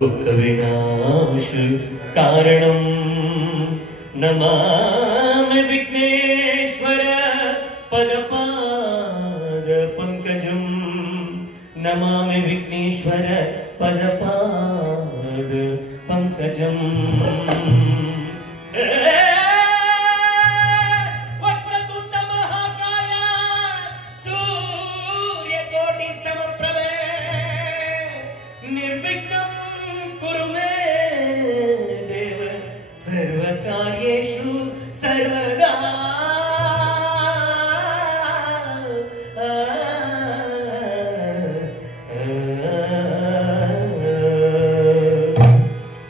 विनाश कारणं नमामि विघ्नेश्वर पदपाद पंकजं नमामि विघ्नेश्वर पदपाद पंकजं वक्रतुंड महाकाय सूर्यकोटि समप्रभे निर्विघ्नं कुरु मे देव सर्वकार्येषु सर्वदा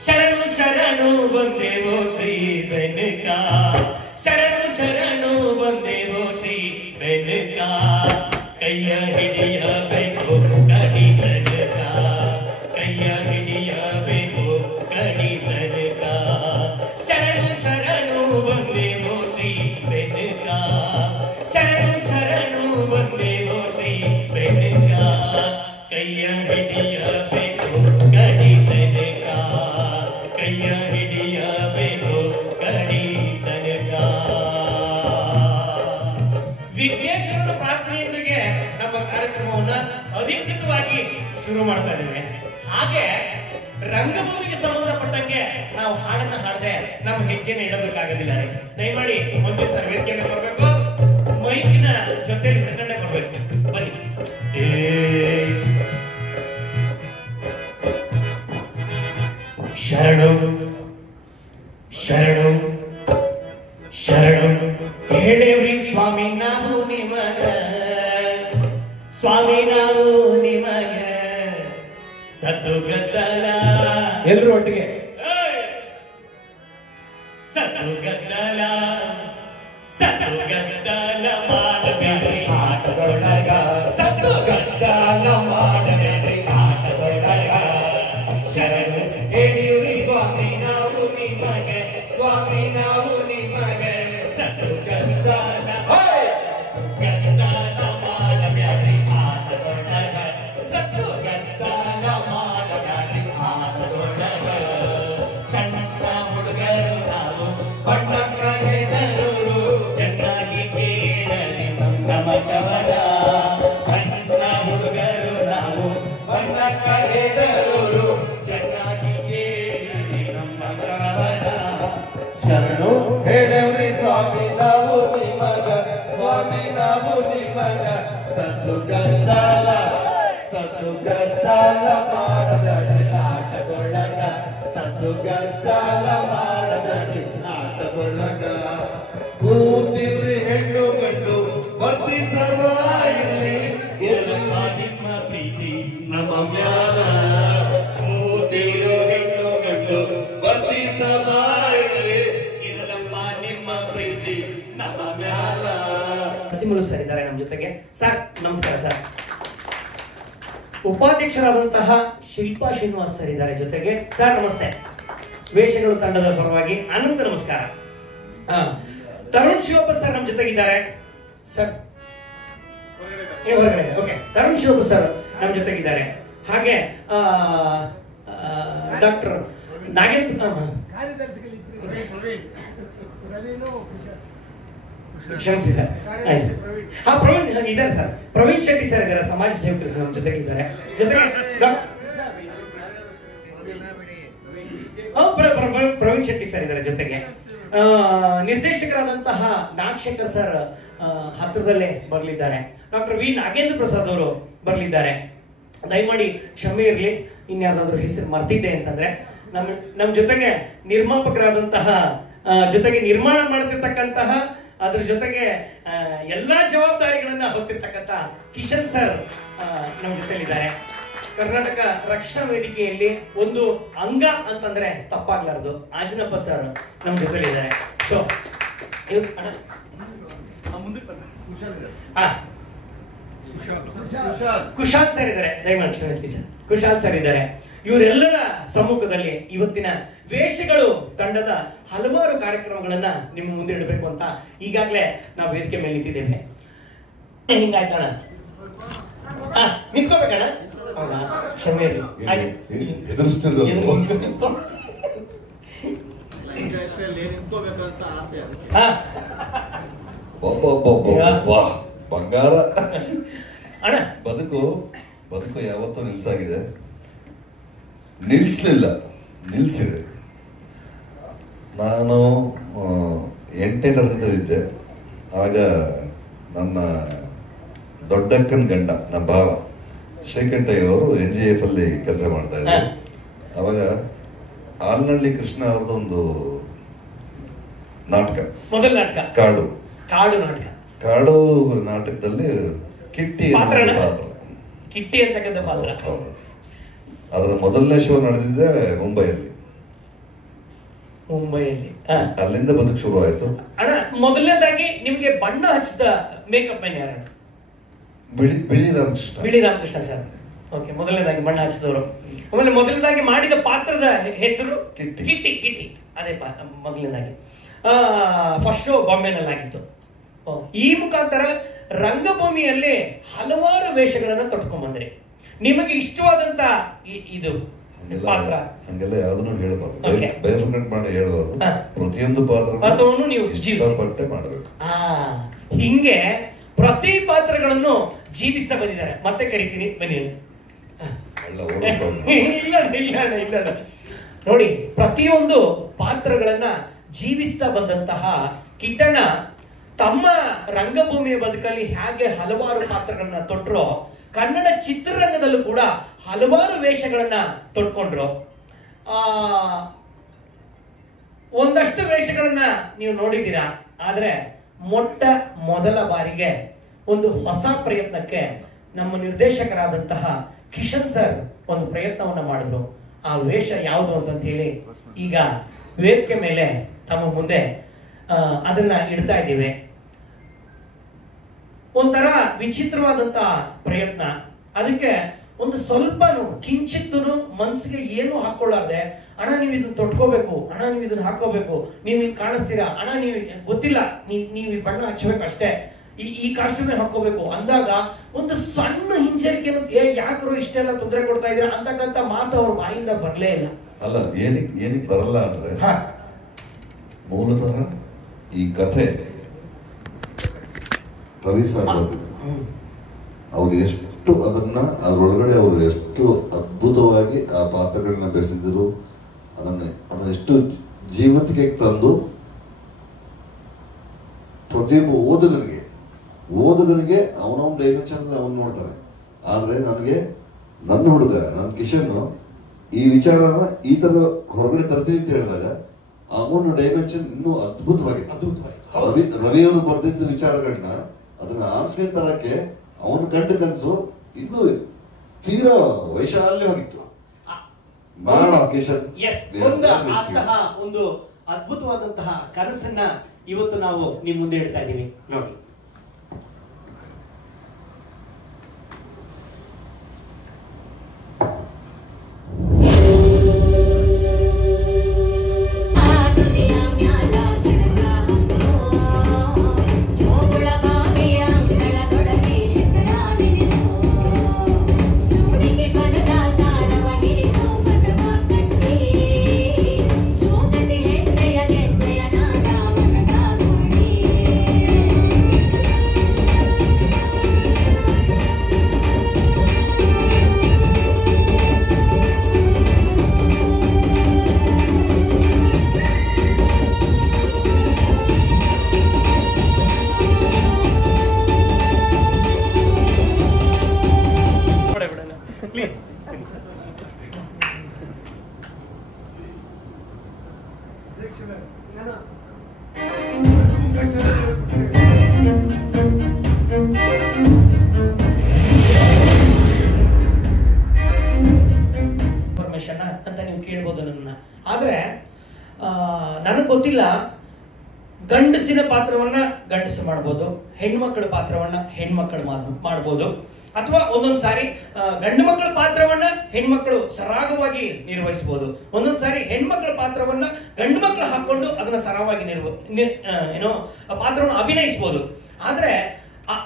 शरणु शरणु वंदेवो श्री बेनका शरणु शरणु वंदेवो श्री बेनका ಕೈಯ ಹಿಡಿಯಬೇಕು ಕಡಿತನಕ ಕೈಯ ಹಿಡಿಯಬೇಕು ಕಡಿತನಕ ಶರಣು ಶರಣು ವಂದೇವೋ ಶ್ರೀ ಬೆನಕ ಶರಣು ಶರಣು ವಂದೇವೋ ಶ್ರೀ ಬೆನಕ ಕೈಯ ಹಿಡಿಯಬೇಕು ಕಡಿತನಕ ಕೈಯ ಹಿಡಿಯಬೇಕು ಕಡಿತನಕ ವಿಘ್ನೇಶ್ವರನ ಪ್ರಾರ್ಥನೆಯೊಂದಿಗೆ ನಮ್ಮ ಕಾರ್ಯಕ್ರಮವನ್ನ ಅಧಿಕೃತವಾಗಿ ಶುರು ಮಾಡ್ತಾ ಇದ್ದೇವೆ. ಹಾಗೆ ರಂಗಭೂಮಿಗೆ ಸಂಬಂಧಪಟ್ಟಂಗೆ ನಾವು ಹಾಡನ್ನ ಹಾಡದೆ ನಮ್ಮ ಹೆಜ್ಜೆನ ಇಡೋದಕ್ಕಾಗೋದಿಲ್ಲ. ದಯಮಾಡಿ ಒಂದು ಸರ್ ವೇದಿಕೆಗೆ ಬರಬೇಕು, ಮೈಕಿನ ಜೊತೆಲಿ ಹಿಡ್ಕೊಂಡೆ ಬರ್ಬೇಕು. ಬನ್ನಿ. ಶರಣು ಶರಣು ಶರಣು ಹೇಳೇವ್ರಿ ಸ್ವಾಮಿ ನಾವು ನಿಮಗ ಸ್ವಾಮಿ ನಾವು ನಿಮಗ ಸತುಗದ್ದಲ ಎಲ್ಲರೂ ಒಟ್ಟಿಗೆ ಸತುಗದ್ದಲ ಸತುಗದ್ದಲ ಮಾಡಬೇಡ್ರಿ ಆಟದೊಳಗ ಸತುಗದ್ದಲ ಮಾಡಬೇಡ್ರಿ ಆಟದೊಳಗ ಶರಣು ಹೇಳೇವ್ರಿ ಸ್ವಾಮಿ ನಾವು ನಿಮಗೆ ಸ್ವಾಮಿ ನಾವು ನಿಮಗೆ ಸತುಗದ್ದಲ ಗದ್ದಲ ಮಾಡಬೇಡ್ರಿ ಆಟದೊಳಗ ಸತುಗದ್ದಲ ಮಾಡಬೇಡ್ರಿ ಆಟದೊಳಗ ಸಣ್ಣ ಹುಡುಗರು ನಾವು ಬಣ್ಣಕ್ಕ ಹೆದರರು ಚೆನ್ನಾಗಿ ಕೇಳಲಿ ನಮಗವರ ಸಣ್ಣ ಹುಡುಗರು ನಾವು ಬಣ್ಣಕ್ಕ ಹೆದರರು ಚೆನ್ನಾಗಿ ಕೇಳಲಿ ನಮಗವರ ಶರಣು ಹೇಳೇವ್ರಿ ಸ್ವಾಮಿ ನಾವು ನಿಮಗ ಸ್ವಾಮಿ ನಾವು ನಿಮಗ ಸತುಗದ್ದಲ ಸತುಗದ್ದಲ ಮಾಡಬೇಡ್ರಿ ಆಟದೊಳಗ ಸತುಗದ್ದಲ ಮಾಡಬೇಡ್ರಿ ಆಟದೊಳಗ ಕೂತಿವ್ರಿ ಹೆಣ್ಣು ಗಂಡು ವರ್ತಿಸವ ಇರ್ಲಿ ಇರಲಪ್ಪ ನಿಮ್ಮ ಪ್ರೀತಿ ನಮ್ಮ ಮ್ಯಾಲ ಕೂತಿವ್ರಿ ಹೆಣ್ಣು ಗಂಡು ವರ್ತಿಸವ ಇರ್ಲಿ ಇರಲಪ್ಪ ನಿಮ್ಮ ಪ್ರೀತಿ ನಮ್ಮ ಮ್ಯಾಲ. ನರಸಿಂಹರು ಸರ್ ಇದ್ದಾರೆ ನಮ್ಮ ಜೊತೆಗೆ. ಸರ್ ನಮಸ್ಕಾರ. ಸರ್ ಉಪಾಧ್ಯಕ್ಷರಾದಂತಹ ಶಿಲ್ಪಾ ಶ್ರೀನಿವಾಸ್ ಸರ್ ಇದ್ದಾರೆ ಜೊತೆಗೆ. ಸರ್ ನಮಸ್ತೆ. ವೇಷಗಳು ತಂಡದ ಪರವಾಗಿ ಅನಂತ ನಮಸ್ಕಾರ. ತರುಣ್ ಶಿವಪ್ಪ ಸರ್ ನಮ್ಮ ಜೊತೆಗಿದ್ದಾರೆ. ಸರ್ ಹೊರಗಡೆ ಓಕೆ. ತರುಣ್ ಶಿವಪ್ಪ ಸರ್ ನಮ್ಮ ಜೊತೆಗಿದ್ದಾರೆ. ಹಾಗೆ ಡಾಕ್ಟರ್ ನಾಗೇಂದ್ರ ಕ್ಷಮಿಸಿ ಸರ್. ಆಯ್ತು. ಹಾ ಪ್ರವೀಣ್ ಇದ್ದಾರೆ ಸರ್. ಪ್ರವೀಣ್ ಶೆಟ್ಟಿ ಸರ್ ಇದ್ದಾರೆ, ಸಮಾಜ ಸೇವಕರು ನಮ್ಮ ಜೊತೆಗಿದ್ದಾರೆ. ಜೊತೆಗೆ ಪ್ರವೀಣ್ ಶೆಟ್ಟಿ ಸರ್ ಇದ್ದಾರೆ ಜೊತೆಗೆ. ನಿರ್ದೇಶಕರಾದಂತಹ ನಾಗಶೇಖರ್ ಸರ್ ಹತ್ತಿರದಲ್ಲೇ ಬರಲಿದ್ದಾರೆ. ಡಾಕ್ಟರ್ ವಿ ನಾಗೇಂದ್ರ ಪ್ರಸಾದ್ ಅವರು ಬರಲಿದ್ದಾರೆ. ದಯಮಾಡಿ ಕ್ಷಮೆ ಇರಲಿ ಇನ್ಯಾರ್ದಾದ್ರೂ ಹೆಸರು ಮರ್ತಿದ್ದೆ ಅಂತಂದ್ರೆ. ನಮ್ಮ ಜೊತೆಗೆ ನಿರ್ಮಾಪಕರಾದಂತಹ ಜೊತೆಗೆ ನಿರ್ಮಾಣ ಮಾಡ್ತಿರ್ತಕ್ಕಂತಹ ಅದ್ರ ಜೊತೆಗೆ ಎಲ್ಲಾ ಜವಾಬ್ದಾರಿಗಳನ್ನ ಹೊತ್ತಿರ್ತಕ್ಕಂಥ ಕಿಶನ್ ಸರ್ ನಮ್ಮ ಜೊತೆಲಿದ್ದಾರೆ. ಕರ್ನಾಟಕ ರಕ್ಷಣಾ ವೇದಿಕೆಯಲ್ಲಿ ಒಂದು ಅಂಗ ಅಂತಂದ್ರೆ ತಪ್ಪಾಗ್ಲಾರ್ದು ಆಂಜನಪ್ಪ ಸರ್ ನಮ್ಮ ಜೊತೆಲಿದ್ದಾರೆ. ಸೊ ಕುಶಾಲ್ ಸರ್ ಇದ್ದಾರೆ. ದಯಮಾಡಿ ಸರ್ ಕುಶಾಲ್ ಸರ್ ಇದ್ದಾರೆ. ಇವರೆಲ್ಲರ ಸಮ್ಮುಖದಲ್ಲಿ ಇವತ್ತಿನ ವೇಷಗಳು ತಂಡದ ಹಲವಾರು ಕಾರ್ಯಕ್ರಮಗಳನ್ನ ನಿಮ್ಮ ಮುಂದೆ ಇಡಬೇಕು ಅಂತ ಈಗಾಗಲೇ ನಾವು ವೇದಿಕೆ ಮೇಲೆ ನಿಂತಿದ್ದೇವೆ. ಹಿಂಗಾಯ್ತಣ್ಣ, ನಿಂತ್ಕೋಬೇಕಣ್ಣ. ಹೌದಾ? ಕ್ಷಮೆ ಇರಲಿ. ಬಂಗಾರ ಅಣ್ಣ, ಬದುಕು ಯಾವತ್ತೂ ನಿಲ್ಸಾಗಿದೆ, ನಿಲ್ಸಿದೆ. ನಾನು 8ನೇ ತರಗತಿಯಲ್ಲಿದ್ದೆ. ಆಗ ನನ್ನ ದೊಡ್ಡಕ್ಕನ ಗಂಡ, ನಮ್ಮ ಭಾವ ಶ್ರೀಕಂಠಯ್ಯ ಅವರು NGF ಅಲ್ಲಿ ಕೆಲಸ ಮಾಡ್ತಾ ಇದ್ರು. ಅವಾಗ ಆಲ್ನಳ್ಳಿ ಕೃಷ್ಣ ಅವ್ರದ್ದು ಒಂದು ನಾಟಕ, ಮೊದಲ ನಾಟಕ ಕಾಡು ನಾಟಕ. ಕಾಡು ನಾಟಕದಲ್ಲಿ ಕಿಟ್ಟಿ ಅಂತಕ್ಕಂಥ ಪಾತ್ರ. ಅದರ ಮೊದಲನೇ ಶೋ ನಡೆದಿದ್ದೆ ಮುಂಬೈಯಲ್ಲಿ. ಅಲ್ಲಿಂದ ಬದುಕು ಶುರು ಆಯ್ತು. ಅಣ್ಣ, ಮೊದಲನೇದಾಗಿ ನಿಮಗೆ ಬಣ್ಣ ಹಚ್ಚಿದ ಮೇಕಪ್ ಮ್ಯಾನ್ ಯಾರು? ಬಿಳಿ ರಾಮಕೃಷ್ಣ ಸರ್. ಓಕೆ, ಮೊದಲನೇದಾಗಿ ಬಣ್ಣ ಹಚ್ಚಿದವರು. ಆಮೇಲೆ ಮೊದಲನೇದಾಗಿ ಮಾಡಿದ ಪಾತ್ರದ ಹೆಸರು ಕಿಟ್ಟಿ. ಅದೇ ಮೊದಲನೇದಾಗಿ ಫಸ್ಟ್ ಶೋ ಬಾಂಬೆನಲ್ಲಿ ಆಗಿತ್ತು. ಈ ಮುಖಾಂತರ ರಂಗಭೂಮಿಯಲ್ಲಿ ಹಲವಾರು ವೇಷಗಳನ್ನ ತೊಟ್ಕೊಂಡ್ ಬಂದ್ರಿ. ನಿಮಗೆ ಇಷ್ಟವಾದಂತ ಇದು ಪಾತ್ರ ಹಂಗೆಲ್ಲ ಯಾವ್ದನ್ನು ಹೇಳಬಾರ್ದು, ಬೈಫರ್ಕೇಟ್ ಮಾಡಿ ಹೇಳಬಾರ್ದು. ಪ್ರತಿಯೊಂದು ಪಾತ್ರವನ್ನು ನೀವು ಜೀವಿಸಪಟ್ಟೆ ಮಾಡಬೇಕು. ಹಿಂಗೆ ಪ್ರತಿ ಪಾತ್ರಗಳನ್ನು ಜೀವಿಸ್ತಾ ಬಂದಿದ್ದಾರೆ. ಮತ್ತೆ ಕರಿತೀನಿ, ಬನ್ನಿ. ಇಲ್ಲ ನೋಡಿ, ಪ್ರತಿಯೊಂದು ಪಾತ್ರಗಳನ್ನ ಜೀವಿಸ್ತಾ ಬಂದಂತಹ ಕಿಟ್ಟಣ್ಣ ತಮ್ಮ ರಂಗಭೂಮಿಯ ಬದುಕಲ್ಲಿ ಹೇಗೆ ಹಲವಾರು ಪಾತ್ರಗಳನ್ನ ತೊಟ್ರೋ, ಕನ್ನಡ ಚಿತ್ರರಂಗದಲ್ಲೂ ಕೂಡ ಹಲವಾರು ವೇಷಗಳನ್ನ ತೊಟ್ಕೊಂಡ್ರು. ಒಂದಷ್ಟು ವೇಷಗಳನ್ನ ನೀವು ನೋಡಿದ್ದೀರಾ. ಆದ್ರೆ ಮೊದಲ ಬಾರಿಗೆ ಒಂದು ಹೊಸ ಪ್ರಯತ್ನಕ್ಕೆ ನಮ್ಮ ನಿರ್ದೇಶಕರಾದಂತಹ ಕಿಶನ್ ಸರ್ ಒಂದು ಪ್ರಯತ್ನವನ್ನ ಮಾಡಿದ್ರು. ಆ ವೇಷ ಯಾವುದು ಅಂತ ಹೇಳಿ ಈಗ ವೇದಿಕೆ ಮೇಲೆ ತಮ್ಮ ಮುಂದೆ ಅದನ್ನ ಇಡ್ತಾ ಇದ್ದೀವಿ. ಒಂಥರ ವಿಚಿತ್ರವಾದಂತ ಪ್ರಯತ್ನ. ಅದಕ್ಕೆ ಒಂದು ಸ್ವಲ್ಪನು ಕಿಂಚಿತ್ತೂ ಮನ್ಸಿಗೆ ಏನು ಹಾಕೊಳ್ಳಾರ್ದೆ, ಅಣ್ಣ ನೀವು ಇದನ್ನ ತೊಟ್ಕೋಬೇಕು, ಅಣ್ಣ ನೀವು ಇದನ್ನ ಹಾಕೋಬೇಕು, ನೀವು ಹಿಂಗ್ ಕಾಣಿಸ್ತೀರಾ, ಅಣ್ಣ ನೀವು ಗೊತ್ತಿಲ್ಲ, ನೀವು ಈ ಬಣ್ಣ ಹಚ್ಚಬೇಕು ಅಷ್ಟೇ, ಈ ಕಾಸ್ಟ್ಯೂಮೇ ಹಾಕೋಬೇಕು ಅಂದಾಗ ಒಂದು ಸಣ್ಣ ಹಿಂಜರಿಕೆನು, ಯಾಕರು ಇಷ್ಟೆಲ್ಲ ತೊಂದರೆ ಕೊಡ್ತಾ ಇದ್ದೀರಾ ಅಂತಕ್ಕಂಥ ಮಾತು ಅವ್ರ ಬಾಯಿಂದ ಬರ್ಲೇ ಇಲ್ಲ. ಅಲ್ಲ, ಏನಕ್ಕೆ ಬರಲ್ಲ ಅಂದ್ರೆ ಮೂಲತಃ ಈ ಕಥೆ ರವಿ ಸರ್ ಅವ್ರು ಎಷ್ಟು ಅದರೊಳಗಡೆ ಅವರು ಎಷ್ಟು ಅದ್ಭುತವಾಗಿ ಆ ಪಾತ್ರಗಳನ್ನ ಬೆಸೆದಿರು, ಅದನ್ನ ಎಷ್ಟು ಜೀವಂತಿಕೆ ತಂದು ಪ್ರತಿಯೊಬ್ಬ ಓದುಗನಿಗೆ ಅವನವನ ಡೈಮೆನ್ಷನ್ ಅವನು ನೋಡ್ತಾನೆ. ಆದ್ರೆ ನನ್ನ ಹುಡುಗ, ನನ್ನ ಕಿಶನ್ ಈ ವಿಚಾರನ ಈ ತರ ಹೊರಗಡೆ ತರ್ತೀವಿ ಅಂತ ಹೇಳಿದಾಗ ಅವನ ಡೈಮೆನ್ಷನ್ ಇನ್ನೂ ಅದ್ಭುತವಾಗಿತ್ತು. ರವಿಯವರು ಬರ್ದಿದ್ದ ವಿಚಾರಗಳನ್ನ ಅದನ್ನ ಆನ್ಸ್ಕ್ರೀನ್ ತರಕ್ಕೆ ಅವನು ಕಂಡ ಕನಸು ಇನ್ನೂ ತೀರಾ ವೈಶಾಲ್ಯವಾಗಿತ್ತು. ಒಂದು ಅದ್ಭುತವಾದಂತಹ ಕನಸನ್ನ ಇವತ್ತು ನಾವು ನಿಮ್ ಮುಂದೆ ಇಡ್ತಾ ಇದ್ದೀವಿ ನೋಡಿ. ಅಂತ ನೀವು ಕೇಳ್ಬೋದು ನನ್ನ. ಆದ್ರೆ ನನಗೆ ಗೊತ್ತಿಲ್ಲ, ಗಂಡಸಿನ ಪಾತ್ರವನ್ನ ಗಂಡಸು ಮಾಡ್ಬೋದು, ಹೆಣ್ಮಕ್ಳ ಪಾತ್ರವನ್ನ ಹೆಣ್ಮಕ್ಳು ಮಾಡ್ಬೋದು, ಅಥವಾ ಒಂದೊಂದು ಸಾರಿ ಗಂಡು ಮಕ್ಕಳ ಪಾತ್ರವನ್ನ ಹೆಣ್ಮಕ್ಳು ಸರಾಗವಾಗಿ ನಿರ್ವಹಿಸಬಹುದು, ಒಂದೊಂದು ಸಾರಿ ಹೆಣ್ಮಕ್ಳ ಪಾತ್ರವನ್ನ ಗಂಡು ಮಕ್ಕಳು ಹಾಕೊಂಡು ಅದನ್ನ ಸರಾಗವಾಗಿ ಪಾತ್ರವನ್ನು ಅಭಿನಯಿಸಬಹುದು. ಆದ್ರೆ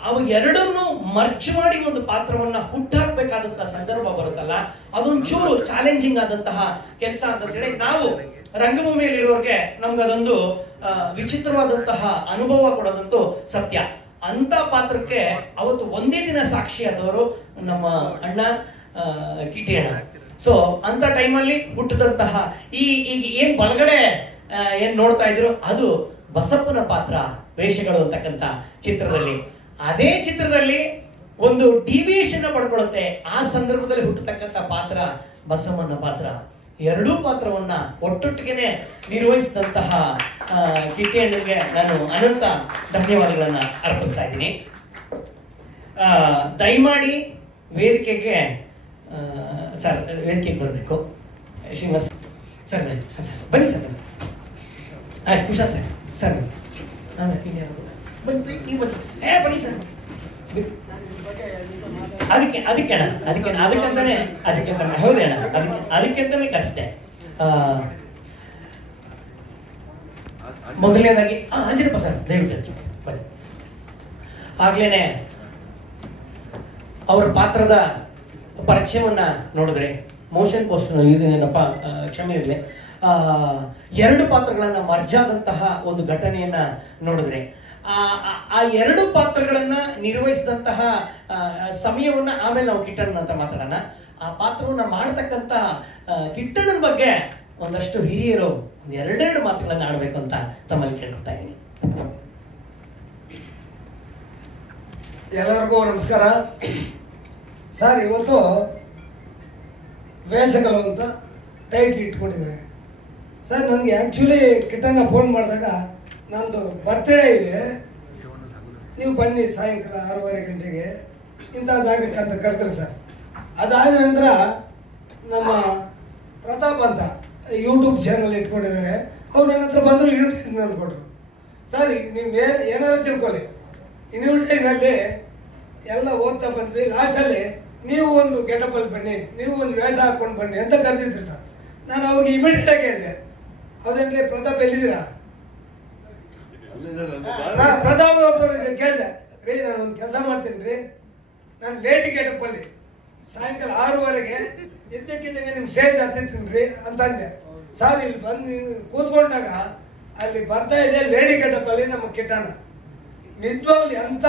ಅವು ಎರಡನ್ನು ಮರ್ಚ್ ಮಾಡಿ ಒಂದು ಪಾತ್ರವನ್ನ ಹುಟ್ಟಾಕ್ಬೇಕಾದಂತಹ ಸಂದರ್ಭ ಬರುತ್ತಲ್ಲ, ಅದೊಂಚೂರು ಚಾಲೆಂಜಿಂಗ್ ಆದಂತಹ ಕೆಲಸ ಅಂತ ಹೇಳಿ ನಾವು ರಂಗಭೂಮಿಯಲ್ಲಿ ಇರುವವರಿಗೆ ನಮ್ಗೆ ಅದೊಂದು ವಿಚಿತ್ರವಾದಂತಹ ಅನುಭವ ಕೊಡೋದಂತೂ ಸತ್ಯ. ಅಂತ ಪಾತ್ರಕ್ಕೆ ಅವತ್ತು ಒಂದೇ ದಿನ ಸಾಕ್ಷಿಯಾದವರು ನಮ್ಮ ಅಣ್ಣ ಕಿಟಿ ಅಣ್ಣ. ಸೊ ಅಂತ ಟೈಮಲ್ಲಿ ಹುಟ್ಟಿದಂತಹ ಈಗ ಏನ್ ಬಲಗಡೆ ಏನ್ ನೋಡ್ತಾ ಇದ್ರು ಅದು ಬಸಪ್ಪನ ಪಾತ್ರ ವೇಷಗಳು ಅಂತಕ್ಕಂಥ ಚಿತ್ರದಲ್ಲಿ. ಅದೇ ಚಿತ್ರದಲ್ಲಿ ಒಂದು ಡಿವಿಯೇಷನ್ ಪಡ್ಕೊಳ್ಳುತ್ತೆ. ಆ ಸಂದರ್ಭದಲ್ಲಿ ಹುಟ್ಟತಕ್ಕಂಥ ಪಾತ್ರ ಬಸಮ್ಮನ ಪಾತ್ರ. ಎರಡೂ ಪಾತ್ರವನ್ನ ಒಟ್ಟೊಟ್ಟಿಗೆ ನಿರ್ವಹಿಸಿದಂತಹ ಕಿಟಿ ಅಣ್ಣನಿಗೆ ನಾನು ಅನಂತ ಧನ್ಯವಾದಗಳನ್ನ ಅರ್ಪಿಸ್ತಾ ಇದ್ದೀನಿ. ದಯಮಾಡಿ ವೇದಿಕೆಗೆ ಸರ್ ವೇದಿಕೆಗೆ ಬರಬೇಕು. ಶ್ರೀನಿವಾಸ್ ಸರ್ ಬನ್ನಿ ಸರ್. ಆಯ್ತು ಕುಶಾಲ್ ಸರ್ ಸರ್ ಬನ್ನಿ ನೀವು ಬನ್ನಿ ಬನ್ನಿ ಸರ್. ಅದಕ್ಕೆ ಹೌದೇ ಅಣ್ಣ, ಅದಕ್ಕೆಂತಾನೆ ಕರೆಸ್ತೆ. ಮೊದಲನೇದಾಗಿ ಅಂಜನಪ್ಪ ಸರ್ ದಯವಿಟ್ಟು ಬನ್ನಿ. ಆಗ್ಲೇನೆ ಅವರ ಪಾತ್ರದ ಪರಿಚಯವನ್ನ ನೋಡಿದ್ರೆ ಮೋಷನ್ ಪೋಸ್ಟ್ ಏನಪ್ಪ ಕ್ಷಮೆ ಇರಲಿ, ಎರಡು ಪಾತ್ರಗಳನ್ನ ಮರ್ಜಾದಂತಹ ಒಂದು ಘಟನೆಯನ್ನ ನೋಡಿದ್ರೆ ಆ ಎರಡು ಪಾತ್ರಗಳನ್ನ ನಿರ್ವಹಿಸಿದಂತಹ ಸಮಯವನ್ನ ಆಮೇಲೆ ನಾವು ಕಿಟ್ಟಣ್ಣನ ಅಂತ ಮಾತಾಡೋಣ. ಆ ಪಾತ್ರವನ್ನ ಮಾಡತಕ್ಕಂತ ಕಿಟ್ಟಣ್ಣನ ಬಗ್ಗೆ ಒಂದಷ್ಟು ಹಿರಿಯರು ಒಂದು ಎರಡೆರಡು ಮಾತುಗಳನ್ನ ಆಡ್ಬೇಕು ಅಂತ ತಮ್ಮಲ್ಲಿ ಕೇಳ್ಕೊತಾ ಇದ್ದೀನಿ. ಎಲ್ಲರಿಗೂ ನಮಸ್ಕಾರ ಸರ್. ಇವತ್ತು ವೇಷಗಳು ಅಂತ ಟೈಟ್ಲ್ ಇಟ್ಕೊಂಡಿದ್ದಾರೆ ಸರ್. ನನಗೆ ಆ್ಯಕ್ಚುಲಿ ಕಿಟ್ಟಣ್ಣ ಫೋನ್ ಮಾಡಿದಾಗ ನಂದು ಬರ್ತ್ಡೇ ಇದೆ, ನೀವು ಬನ್ನಿ ಸಾಯಂಕಾಲ 6:30 ಗಂಟೆಗೆ ಇಂಥ ಜಾಗಕ್ಕೆ ಅಂತ ಕರೆದ್ರು ಸರ್. ಅದಾದ ನಂತರ ನಮ್ಮ ಪ್ರತಾಪ್ ಅಂತ ಯೂಟ್ಯೂಬ್ ಚಾನಲ್ ಇಟ್ಕೊಂಡಿದ್ದಾರೆ, ಅವ್ರು ನನ್ನ ಹತ್ರ ಬಂದರು, ಇನ್ವಿಟೇಷನ್ ನಾನು ಕೊಟ್ಟರು. ಸರ್ ನೀವು ಏನಾರು ತಿಳ್ಕೊಳ್ಳಿ, ಇನ್ವಿಟೇಷನಲ್ಲಿ ಎಲ್ಲ ಓದ್ತಾ ಬಂದ್ವಿ. ಲಾಸ್ಟಲ್ಲಿ ನೀವು ಒಂದು ಗೆಟಪಲ್ಲಿ ಬನ್ನಿ, ನೀವು ಒಂದು ವೇಷ ಹಾಕ್ಕೊಂಡು ಬನ್ನಿ ಅಂತ ಕರೆದಿದ್ರಿ ಸರ್. ನಾನು ಅವ್ರಿಗೆ ಇಮಿಡಿಯೇಟಾಗಿ ಹೇಳಿದೆ, ಹೌದೇನ್ರಿ ಪ್ರತಾಪ್ ಎಲ್ಲಿದ್ದೀರಾ? ಪ್ರತಾಪ್ ಒಬ್ಬರಿಗೆ ಕೇಳಿದೆ, ರೀ ನಾನು ಒಂದು ಕೆಲಸ ಮಾಡ್ತೀನಿ ರೀ, ನಾನು ಲೇಡಿ ಗೆಟಪ್ಪಲ್ಲಿ ಸಾಯಂಕಾಲ 6:30ಗೆ ಇದ್ದಕ್ಕಿದ್ದಂಗೆ ನಿಮ್ಮ ಸ್ಟೇಜ್ ಹತ್ತಿರ್ತೀನಿ ರೀ ಅಂತಂದೆ. ಸರ್ ಇಲ್ಲಿ ಬಂದು ಕೂತ್ಕೊಂಡಾಗ ಅಲ್ಲಿ ಬರ್ತಾ ಇದೆ ಲೇಡಿ ಗೆಟಪ್ಪಲ್ಲಿ ನಮ್ಮ ಕಿಟ್ಟಣ್ಣ. ನಿಜವಾಗ್ಲಿ ಎಂಥ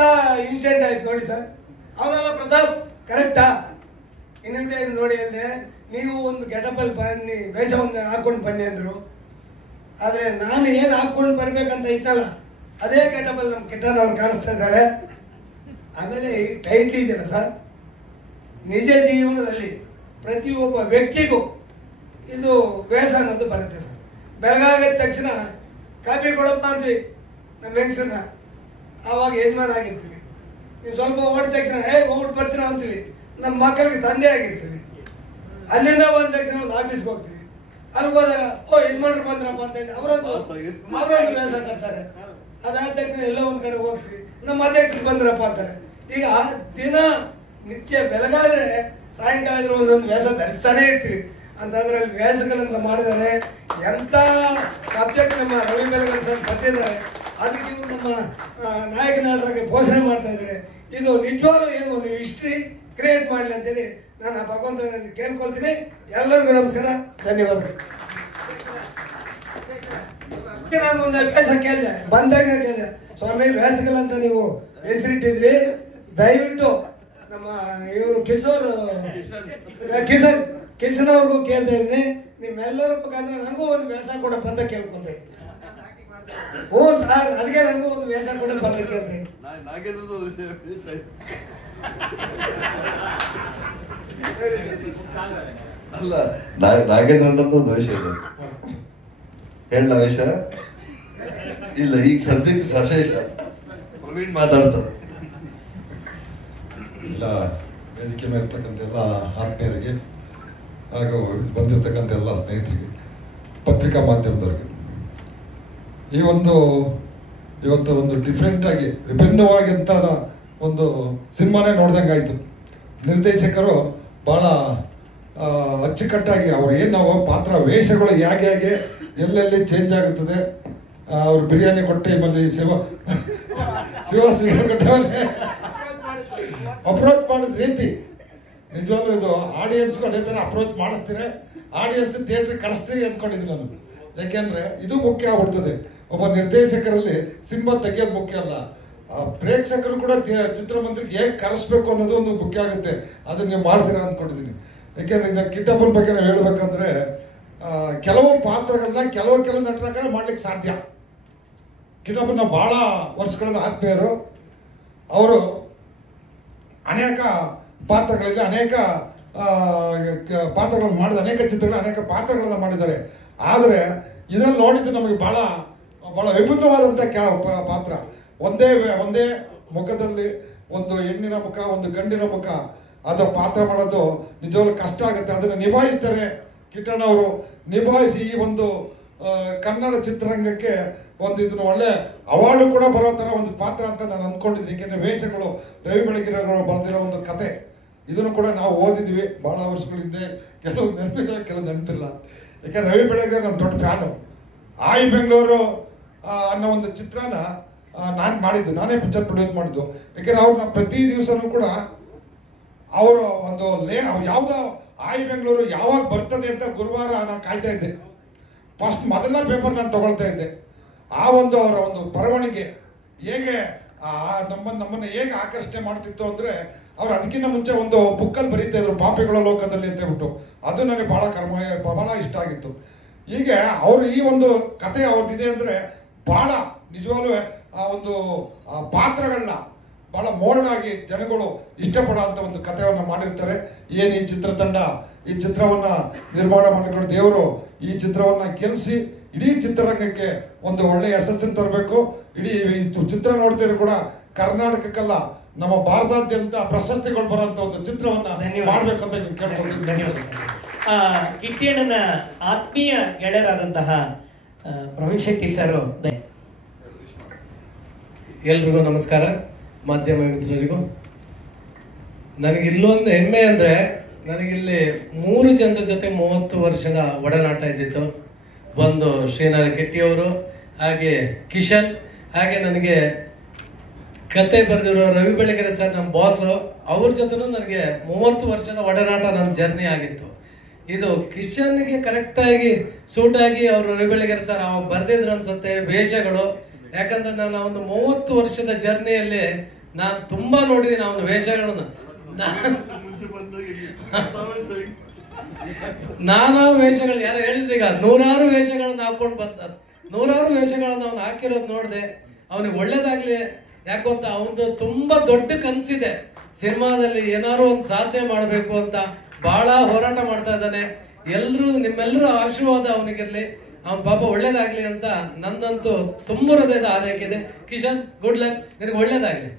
ಇನ್ಸಿಡೆಂಟ್ ಆಯ್ತು ನೋಡಿ ಸರ್. ಹೌದಲ್ಲ ಪ್ರತಾಪ್, ಕರೆಕ್ಟಾ? ಇನ್ವಿಟೇಷನ್ ನೋಡಿ ಅಂದೆ, ನೀವು ಒಂದು ಗೆಟಪ್ಪಲ್ಲಿ ಬನ್ನಿ, ವೇಷ ಒಂದು ಹಾಕ್ಕೊಂಡು ಬನ್ನಿ ಅಂದರು. ಆದರೆ ನಾನು ಏನು ಹಾಕ್ಕೊಂಡು ಬರ್ಬೇಕಂತ ಇತ್ತಲ್ಲ, ಅದೇ ಗೆಟಪ್ಪಲ್ಲಿ ನಮ್ಮ ಕಿಟ್ಟಣ್ಣ ಅವ್ರು ಕಾಣಿಸ್ತಾ ಇದ್ದಾರೆ. ಆಮೇಲೆ ಈ ಟೈಟ್ಲ್ ಇದೆಯಲ್ಲ ಸರ್, ನಿಜ ಜೀವನದಲ್ಲಿ ಪ್ರತಿಯೊಬ್ಬ ವ್ಯಕ್ತಿಗೂ ಇದು ವೇಷ ಅನ್ನೋದು ಬರುತ್ತೆ ಸರ್. ಬೆಳಗಾಗಿದ ತಕ್ಷಣ ಕಾಫಿ ಕೊಡಪ್ಪ ಅಂತೀವಿ ನಮ್ಮ ಹೆಂಗಸನ್ನ, ಆವಾಗ ಯಜಮಾನ ಆಗಿರ್ತೀವಿ. ನೀವು ಸ್ವಲ್ಪ ಓಡಿದ ತಕ್ಷಣ ಹೋಗ್ಬಿಟ್ಟು ಬರ್ತೀನ ಅಂತೀವಿ, ನಮ್ಮ ಮಕ್ಕಳಿಗೆ ತಂದೆ ಆಗಿರ್ತೀವಿ. ಅಲ್ಲಿಂದ ಬಂದ ತಕ್ಷಣ ಒಂದು ಆಫೀಸ್ಗೆ ಹೋಗ್ತೀವಿ, ಅಲ್ಲಿಗೆ ಹೋದಾಗ ಯಜಮಾನ್ರು ಬಂದ್ರಪ್ಪ ಅಂತ ಹೇಳಿ ಅವರೊಂದು ವೇಷ ಕಟ್ತಾರೆ. ಅದಾದ ತಕ್ಷಣ ಎಲ್ಲೋ ಒಂದು ಕಡೆ ಹೋಗ್ತೀವಿ, ನಮ್ಮ ಅಧ್ಯಕ್ಷರು ಬಂದ್ರಪ್ಪ ಅಂತಾರೆ. ಈಗ ದಿನ ನಿತ್ಯ ಬೆಳಗಾದ್ರೆ ಸಾಯಂಕಾಲ ಇದ್ರೆ ಒಂದೊಂದು ವೇಷ ಧರಿಸ್ತಾನೆ ಇರ್ತೀವಿ. ಅಂತದ್ರಲ್ಲಿ ವೇಷಗಳಂತ ಮಾಡಿದ್ದಾರೆ. ಎಂಥ ಸಬ್ಜೆಕ್ಟ್ ನಮ್ಮ ರವಿ ಬೆಳಗಲ್ ಸರ್ ಬರ್ತಿದ್ದಾರೆ, ಅದಕ್ಕೆ ಇವರು ನಮ್ಮ ನಾಯಕ ನಟರಾಗಿ ಪೋಷಣೆ ಮಾಡ್ತಾ ಇದ್ದಾರೆ. ಇದು ನಿಜವಾಗ್ಲೂ ಏನು ಒಂದು ಹಿಸ್ಟ್ರಿ ಕ್ರಿಯೇಟ್ ಮಾಡಲಿ ಅಂತೇಳಿ ನಾನು ಆ ಭಗವಂತನಲ್ಲಿ ಕೇಳ್ಕೊಳ್ತೀನಿ. ಎಲ್ಲರಿಗೂ ನಮಸ್ಕಾರ, ಧನ್ಯವಾದಗಳು. ನಾನು ಒಂದು ವೇಷ ಕೇಳಿದೆ, ಬಂದಾಗ ಕೇಳಿದೆ, ಸ್ವಾಮಿ ವೇಷಗಳಂತ ನೀವು ಹೆಸರಿಟ್ಟಿದ್ರಿ, ದಯವಿಟ್ಟು ನಮ್ಮ ಇವರು ಕಿಶನ್ ಅವ್ರಿಗೂ ಕೇಳ್ತಾ ಇದ್ದೀನಿ, ನಿಮ್ಮೆಲ್ಲರ ಮುಖಾಂತರ ನನಗೂ ಒಂದು ವೇಷ ಕೊಡಪ್ಪ ಅಂತ ಕೇಳ್ಕೊತ ಇದ್ದೀನಿ. ಓ ಸರ್, ಅದಕ್ಕೆ ನನಗೂ ಒಂದು ವೇಷ ಕೊಡಪ್ಪ ಅಂತ ಕೇಳ್ತಾ ಇದ್ದೀನಿ. ಅಲ್ಲ, ನಾಗೇಂದ್ರ ಅಣ್ಣಂದು ಒಂದು ವೇಷ ಇದೆ, ಹೇಳ ವೇಷ ಇಲ್ಲ ಈಗ ಸದ್ಯಕ್ಕೆ ಸಶೇಷ ಪ್ರವೀಣ್ ಮಾತಾಡ್ತಾರೆ. ಎಲ್ಲ ವೇದಿಕೆ ಮೇಲೆ ಇರ್ತಕ್ಕಂಥ ಎಲ್ಲ ಆತ್ಮೀಯರಿಗೆ ಹಾಗೂ ಬಂದಿರತಕ್ಕಂಥ ಎಲ್ಲ ಸ್ನೇಹಿತರಿಗೆ, ಪತ್ರಿಕಾ ಮಾಧ್ಯಮದವರಿಗೆ, ಇವತ್ತು ಒಂದು ಡಿಫ್ರೆಂಟಾಗಿ ವಿಭಿನ್ನವಾಗಿಂಥ ಒಂದು ಸಿನಿಮಾನೇ ನೋಡ್ದಂಗೆ ಆಯಿತು. ನಿರ್ದೇಶಕರು ಭಾಳ ಅಚ್ಚುಕಟ್ಟಾಗಿ ಅವ್ರು ಏನು ನಾವು ಪಾತ್ರ ವೇಷಗಳು ಹೇಗೆ ಎಲ್ಲೆಲ್ಲಿ ಚೇಂಜ್ ಆಗುತ್ತದೆ, ಅವ್ರು ಬಿರಿಯಾನಿ ಕೊಟ್ಟು ಟೈಮಲ್ಲಿ ಶಿವ ಕೊಟ್ಟ ಅಪ್ರೋಚ್ ಮಾಡಿದ ರೀತಿ ನಿಜವಾಗ್ಲೂ ಇದು ಆಡಿಯನ್ಸ್ಗೂ ಅದೇ ಥರ ಅಪ್ರೋಚ್ ಮಾಡಿಸ್ತೀರಿ, ಆಡಿಯನ್ಸ್ ಥಿಯೇಟ್ರಿಗೆ ಕರೆಸ್ತೀರಿ ಅಂದ್ಕೊಂಡಿದ್ದೀನಿ ನಾನು. ಯಾಕೆಂದರೆ ಇದು ಮುಖ್ಯ ಆಗ್ಬಿಡ್ತದೆ. ಒಬ್ಬ ನಿರ್ದೇಶಕರಲ್ಲಿ ಸಿನಿಮಾ ತೆಗಿಯೋದು ಮುಖ್ಯ ಅಲ್ಲ, ಪ್ರೇಕ್ಷಕರು ಕೂಡ ಚಿತ್ರಮಂದಿರಕ್ಕೆ ಹೇಗೆ ಕರೆಸ್ಬೇಕು ಅನ್ನೋದು ಒಂದು ಮುಖ್ಯ ಆಗುತ್ತೆ. ಅದನ್ನು ನೀವು ಮಾಡ್ತೀರಾ ಅಂದ್ಕೊಂಡಿದ್ದೀನಿ. ಯಾಕೆಂದರೆ ಇನ್ನು ಕಿಟ್ಟಪ್ಪನ ಬಗ್ಗೆ ನಾವು ಹೇಳ್ಬೇಕಂದ್ರೆ ಕೆಲವು ಪಾತ್ರಗಳನ್ನ ಕೆಲವು ನಟರಗಳನ್ನ ಮಾಡ್ಲಿಕ್ಕೆ ಸಾಧ್ಯ. ಕಿಟ್ಟಪ್ಪನ ಭಾಳ ವರ್ಷಗಳಿಂದ ಆತ್ಮೀಯರು. ಅವರು ಅನೇಕ ಪಾತ್ರಗಳಲ್ಲಿ ಅನೇಕ ಪಾತ್ರಗಳನ್ನು ಮಾಡಿದ, ಅನೇಕ ಚಿತ್ರಗಳು ಅನೇಕ ಪಾತ್ರಗಳನ್ನು ಮಾಡಿದ್ದಾರೆ. ಆದರೆ ಇದರಲ್ಲಿ ನೋಡಿದ್ದು ನಮಗೆ ಭಾಳ ವಿಭಿನ್ನವಾದಂಥ ಪಾತ್ರ. ಒಂದೇ ಮುಖದಲ್ಲಿ ಒಂದು ಹೆಣ್ಣಿನ ಮುಖ, ಒಂದು ಗಂಡಿನ ಮುಖ, ಅದು ಪಾತ್ರ ಮಾಡೋದು ನಿಜವಾಗ್ಲೂ ಕಷ್ಟ ಆಗುತ್ತೆ. ಅದನ್ನು ನಿಭಾಯಿಸ್ತಾರೆ ಕಿಟ್ಟಣ್ಣವರು. ನಿಭಾಯಿಸಿ ಈ ಒಂದು ಕನ್ನಡ ಚಿತ್ರರಂಗಕ್ಕೆ ಒಂದು ಇದನ್ನು ಒಳ್ಳೆ ಅವಾರ್ಡು ಕೂಡ ಬರೋ ಥರ ಒಂದು ಪಾತ್ರ ಅಂತ ನಾನು ಅಂದ್ಕೊಂಡಿದ್ದೀನಿ. ಏಕೆಂದರೆ ವೇಷಗಳು ರವಿ ಬೆಳಗೆರೆಯವರು ಬರೆದಿರೋ ಒಂದು ಕತೆ, ಇದನ್ನು ಕೂಡ ನಾವು ಓದಿದ್ವಿ ಭಾಳ ವರ್ಷಗಳಿಂದ. ಕೆಲವು ನೆನಪಿದೆ, ಕೆಲವು ನೆನಪಿಲ್ಲ. ಯಾಕೆಂದರೆ ರವಿ ಬೆಳಗೆರೆ ನಮ್ಮ ದೊಡ್ಡ ಫ್ಯಾನು. ಆಯ್ ಬೆಂಗಳೂರು ಅನ್ನೋ ಒಂದು ಚಿತ್ರನ ನಾನು ಮಾಡಿದ್ದು, ನಾನೇ ಪಿಕ್ಚರ್ ಪ್ರೊಡ್ಯೂಸ್ ಮಾಡಿದ್ದು. ಯಾಕೆಂದರೆ ಅವ್ರನ್ನ ಪ್ರತಿ ದಿವಸನೂ ಕೂಡ ಅವರು ಒಂದು ಯಾವುದೋ ಆಯ್ ಬೆಂಗಳೂರು ಯಾವಾಗ ಬರ್ತದೆ ಅಂತ ಗುರುವಾರ ನಾನು ಕಾಯ್ತಾ ಇದ್ದೆ. ಫಸ್ಟ್ ಮೊದಲನೇ ಪೇಪರ್ ನಾನು ತಗೊಳ್ತಾ ಇದ್ದೆ. ಆ ಒಂದು ಅವರ ಒಂದು ಬರವಣಿಗೆ ಹೇಗೆ ನಮ್ಮನ್ನು ಹೇಗೆ ಆಕರ್ಷಣೆ ಮಾಡ್ತಿತ್ತು ಅಂದರೆ, ಅವ್ರು ಅದಕ್ಕಿಂತ ಮುಂಚೆ ಒಂದು ಬುಕ್ಕಲ್ಲಿ ಬರೀತಾ ಇದ್ರು, ಪಾಪಿಗಳ ಲೋಕದಲ್ಲಿ ಅಂತ ಹೇಳ್ಬಿಟ್ಟು. ಅದು ನನಗೆ ಭಾಳ ಇಷ್ಟ ಆಗಿತ್ತು. ಹೀಗೆ ಅವರು ಈ ಒಂದು ಕತೆ ಅವ್ರದ್ದಿದೆ ಅಂದರೆ ಭಾಳ ನಿಜವಾಗ್ಲೂ ಆ ಒಂದು ಪಾತ್ರಗಳನ್ನ ಭಾಳ ಮೋಲ್ಡ್ ಆಗಿ ಜನಗಳು ಇಷ್ಟಪಡೋ ಅಂಥ ಒಂದು ಕಥೆಯನ್ನು ಮಾಡಿರ್ತಾರೆ. ಏನು ಈ ಚಿತ್ರತಂಡ ಈ ಚಿತ್ರವನ್ನು ನಿರ್ಮಾಣ ಮಾಡಿಕೊಂಡು ದೇವರು ಈ ಚಿತ್ರವನ್ನು ಗೆಲ್ಲಿಸಿ ಇಡೀ ಚಿತ್ರರಂಗಕ್ಕೆ ಒಂದು ಒಳ್ಳೆಯ ಯಶಸ್ಸನ್ನು ತರಬೇಕು. ಇಡೀ ಚಿತ್ರ ನೋಡ್ತೀರಿ ಕೂಡ ಕರ್ನಾಟಕಕ್ಕಲ್ಲ ನಮ್ಮ ಭಾರತಾದ್ಯಂತ ಪ್ರಶಸ್ತಿಗಳು ಬರೋಂಥ ಒಂದು ಚಿತ್ರವನ್ನು ಮಾಡಬೇಕು ಅಂತ ಕೇಳ್ಕೊಳ್ತೀನಿ. ಧನ್ಯವಾದ. ಕಿಟ್ಟಣ್ಣನ ಆತ್ಮೀಯ ಗೆಳೆಯರಾದಂತಹ ಪ್ರವೀಣ್ ಶೆಟ್ಟಿ ಸರ್. ಎಲ್ರಿಗೂ ನಮಸ್ಕಾರ, ಮಾಧ್ಯಮ ಮಿತ್ರರಿಗೂ. ನನಗಿಲ್ಲೊಂದು ಹೆಮ್ಮೆ ಅಂದರೆ, ನನಗಿಲ್ಲಿ 3 ಜನರ ಜೊತೆ 30 ವರ್ಷದ ಒಡನಾಟ ಇದ್ದಿತ್ತು. ಒಂದು ಶ್ರೀನಾರಾಯಣ ಕೆಟ್ಟಿಯವರು, ಹಾಗೆ ಕಿಶನ್, ಹಾಗೆ ನನಗೆ ಕತೆ ಬರೆದಿರೋ ರವಿ ಬೆಳಗೆರೆ ಸರ್ ನಮ್ಮ ಬಾಸು, ಅವ್ರ ಜೊತೆನೂ ನನಗೆ 30 ವರ್ಷದ ಒಡನಾಟ ನನ್ನ ಜರ್ನಿ ಆಗಿತ್ತು. ಇದು ಕಿಶನ್ಗೆ ಕರೆಕ್ಟಾಗಿ ಸೂಟಾಗಿ ಅವರು ರವಿ ಬೆಳಗೆರೆ ಸರ್ ಅವಾಗ ಬರೆದಿದ್ರು ಅನ್ಸುತ್ತೆ ವೇಷಗಳು. ಯಾಕಂದ್ರೆ ನಾನು ಒಂದು 30 ವರ್ಷದ ಜರ್ನಿಯಲ್ಲಿ ನಾನು ತುಂಬಾ ನೋಡಿದ್ದೀನಿ ಅವನ ವೇಷಗಳನ್ನ. ನಾನಾ ವೇಷಗಳು ಯಾರು ಹೇಳಿದ್ರೆ ಈಗ 100 ವೇಷಗಳನ್ನ ಹಾಕೊಂಡು ಬಂದ, 100 ವೇಷಗಳನ್ನ ಅವ್ನು ಹಾಕಿರೋದು ನೋಡಿದೆ. ಅವನಿಗೆ ಒಳ್ಳೇದಾಗ್ಲಿ. ಯಾಕೆ ಗೊತ್ತಾ, ಅವನು ತುಂಬಾ ದೊಡ್ಡ ಕನಸಿದೆ, ಸಿನಿಮಾದಲ್ಲಿ ಏನಾದ್ರು ಒಂದು ಸಾಧನೆ ಮಾಡಬೇಕು ಅಂತ ಬಹಳ ಹೋರಾಟ ಮಾಡ್ತಾ ಇದ್ದಾನೆ. ನಿಮ್ಮೆಲ್ಲರೂ ಆಶೀರ್ವಾದ ಅವನಿಗಿರ್ಲಿ, ಅವನ ಪಾಪ ಒಳ್ಳೇದಾಗ್ಲಿ ಅಂತ ನನ್ನಂತೂ ತುಂಬ ಹೃದಯದ ಆರೈಕೆ ಇದೆ. ಕಿಶನ್, ಗುಡ್ ಲಕ್, ನಿನಗೆ ಒಳ್ಳೇದಾಗ್ಲಿ.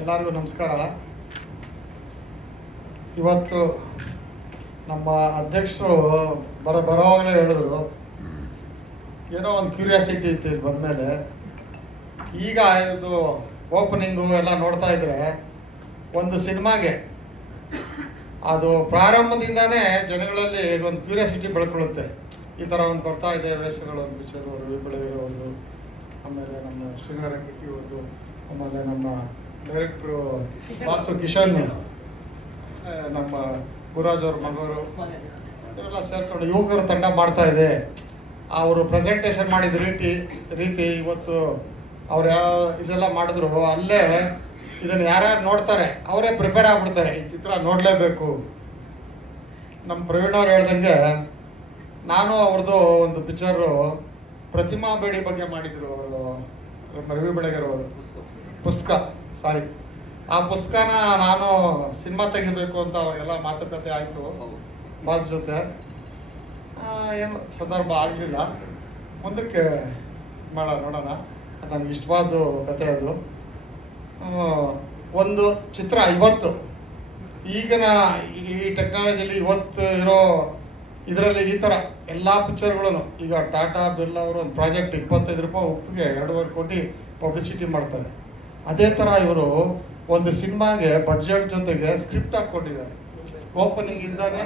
ಎಲ್ಲರಿಗೂ ನಮಸ್ಕಾರ. ಇವತ್ತು ನಮ್ಮ ಅಧ್ಯಕ್ಷರು ಬರೋವಾಗಲೇ ಹೇಳಿದ್ರು, ಏನೋ ಒಂದು ಕ್ಯೂರಿಯಾಸಿಟಿ ಇತ್ತು ಇಲ್ಲಿ ಬಂದಮೇಲೆ. ಈಗ ಇದು ಓಪನಿಂಗು ಎಲ್ಲ ನೋಡ್ತಾ ಇದ್ರೆ ಒಂದು ಸಿನಿಮಾಗೆ ಅದು ಪ್ರಾರಂಭದಿಂದಾನೇ ಜನಗಳಲ್ಲಿ ಒಂದು ಕ್ಯೂರಿಯಾಸಿಟಿ ಬೆಳ್ಕೊಳ್ಳುತ್ತೆ. ಈ ಥರ ಒಂದು ಬರ್ತಾ ಇದೆ ವೇಷಗಳು, ಒಂದು ಪಿಕ್ಚರು, ರವಿ ಬೆಳಗೆರೆ ಒಂದು, ಆಮೇಲೆ ನಮ್ಮ ಶ್ರೀನಾರಾಯಣ ಕೆಟ್ಟಿ ಒಂದು, ಆಮೇಲೆ ನಮ್ಮ ಡೈರೆಕ್ಟ್ರು ಬಾಸು ಕಿಶನ್, ನಮ್ಮ ಗುರುರಾಜ್ ಅವ್ರ ಮಗವರು, ಇವರೆಲ್ಲ ಸೇರ್ಕೊಂಡು ಯುವಕರ ತಂಡ ಮಾಡ್ತಾ ಇದೆ. ಅವರು ಪ್ರೆಸೆಂಟೇಷನ್ ಮಾಡಿದ ರೀತಿ ಇವತ್ತು ಅವ್ರು ಇದೆಲ್ಲ ಮಾಡಿದ್ರು. ಅಲ್ಲೇ ಇದನ್ನು ಯಾರ್ಯಾರು ನೋಡ್ತಾರೆ ಅವರೇ ಪ್ರಿಪೇರ್ ಆಗ್ಬಿಡ್ತಾರೆ, ಈ ಚಿತ್ರ ನೋಡಲೇಬೇಕು. ನಮ್ಮ ಪ್ರವೀಣ್ ಅವ್ರು ಹೇಳ್ದಂಗೆ ನಾನು ಅವ್ರದ್ದು ಒಂದು ಪಿಕ್ಚರು ಪ್ರತಿಮಾ ಬೇಡಿ ಬಗ್ಗೆ ಮಾಡಿದ್ರು ಅವರು, ರವಿ ಬೆಳಗೆರೆ ಅವರು ಪುಸ್ತಕ, ಆ ಪುಸ್ತಕನ ನಾನು ಸಿನಿಮಾ ತೆಗಿಬೇಕು ಅಂತ ಅವಾಗೆಲ್ಲ ಮಾತುಕತೆ ಆಯಿತು ಬಾಸ್ ಜೊತೆ. ಏನು ಸಂದರ್ಭ ಆಗಲಿಲ್ಲ, ಮುಂದಕ್ಕೆ ನೋಡೋಣ. ಅದು ನನಗೆ ಇಷ್ಟವಾದ ಕತೆ. ಅದು ಒಂದು ಚಿತ್ರ ಇವತ್ತು ಈಗಿನ ಈ ಟೆಕ್ನಾಲಜಿಲಿ ಇವತ್ತು ಇರೋ ಇದರಲ್ಲಿ ಈ ಥರ ಎಲ್ಲ ಪಿಕ್ಚರ್ಗಳನ್ನು, ಈಗ ಟಾಟಾ ಬಿರ್ಲಾ ಅವರು ಒಂದು ಪ್ರಾಜೆಕ್ಟ್ 25 ರೂಪಾಯಿ ಉಪ್ಪಿಗೆ 2.5 ಕೋಟಿ ಪಬ್ಲಿಸಿಟಿ ಮಾಡ್ತಾರೆ. ಅದೇ ಥರ ಇವರು ಒಂದು ಸಿನಿಮಾಗೆ ಬಡ್ಜೆಟ್ ಜೊತೆಗೆ ಸ್ಕ್ರಿಪ್ಟ್ ಹಾಕ್ಕೊಟ್ಟಿದ್ದಾರೆ. ಓಪನಿಂಗ್ ಇಂದಾನೆ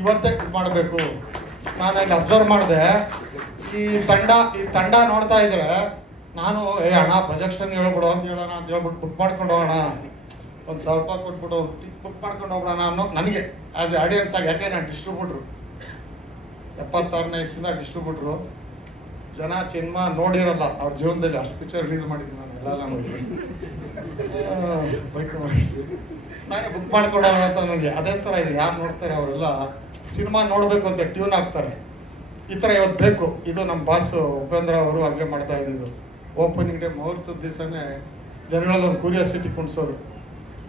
ಇವತ್ತೇ ಮಾಡಬೇಕು. ನಾನು ಇಲ್ಲಿ ಅಬ್ಸರ್ವ್ ಮಾಡಿದೆ, ಈ ತಂಡ ನೋಡ್ತಾ ಇದ್ರೆ ನಾನು ಅಣ್ಣ ಪ್ರೊಜೆಕ್ಷನ್ ಹೇಳ್ಬಿಡು ಅಂತ ಹೇಳೋಣ ಅಂತ ಹೇಳ್ಬಿಟ್ಟು ಬುಕ್ ಮಾಡ್ಕೊಂಡು ಹೋಗೋಣ, ಒಂದು ಸ್ವಲ್ಪ ಕೊಟ್ಬಿಟ್ಟು ಬುಕ್ ಮಾಡ್ಕೊಂಡು ಹೋಗೋಣ ಅನ್ನೋ ನನಗೆ ಆಸ್ ಎ ಆಡಿಯನ್ಸ್ ಆಗಿ. ಯಾಕೆ ನಾನು ಡಿಸ್ಟ್ರಿಬ್ಯೂಟ್ರು, 76ನೇ ಇಸ್ವಿಂದ ಡಿಸ್ಟ್ರಿಬ್ಯೂಟ್ರು. ಜನ ಸಿನಿಮಾ ನೋಡಿರಲ್ಲ ಅವ್ರ ಜೀವನದಲ್ಲಿ, ಅಷ್ಟು ಪಿಕ್ಚರ್ ರಿಲೀಸ್ ಮಾಡಿದ್ದೀನಿ ನಾನು, ಎಲ್ಲ ನೋಡಿದ್ದೀನಿ. ಬೈಕ್ ನಾನೇ ಬುಕ್ ಮಾಡ್ಕೊಂಡು ಹೋಗೋಣ ಅಂತ ನನಗೆ ಅದೇ ಥರ ಇದೆ. ಯಾರು ನೋಡ್ತಾರೆ ಅವರೆಲ್ಲ ಸಿನಿಮಾ ನೋಡಬೇಕು ಅಂತ ಟ್ಯೂನ್ ಆಗ್ತಾರೆ. ಈ ಥರ ಇವತ್ತು ಬೇಕು. ಇದು ನಮ್ಮ ಬಾಸ್ ಉಪೇಂದ್ರ ಅವರು ಹಾಗೆ ಮಾಡ್ತಾ ಇದ್ದಿದ್ದು. ಓಪನಿಂಗ್ ಡೇ ಮುಹೂರ್ತದ ದಿವಸನೇ ಜನಗಳಲ್ಲೊಂದು ಕ್ಯೂರಿಯಾಸಿಟಿ ಕುಣಿಸೋರು.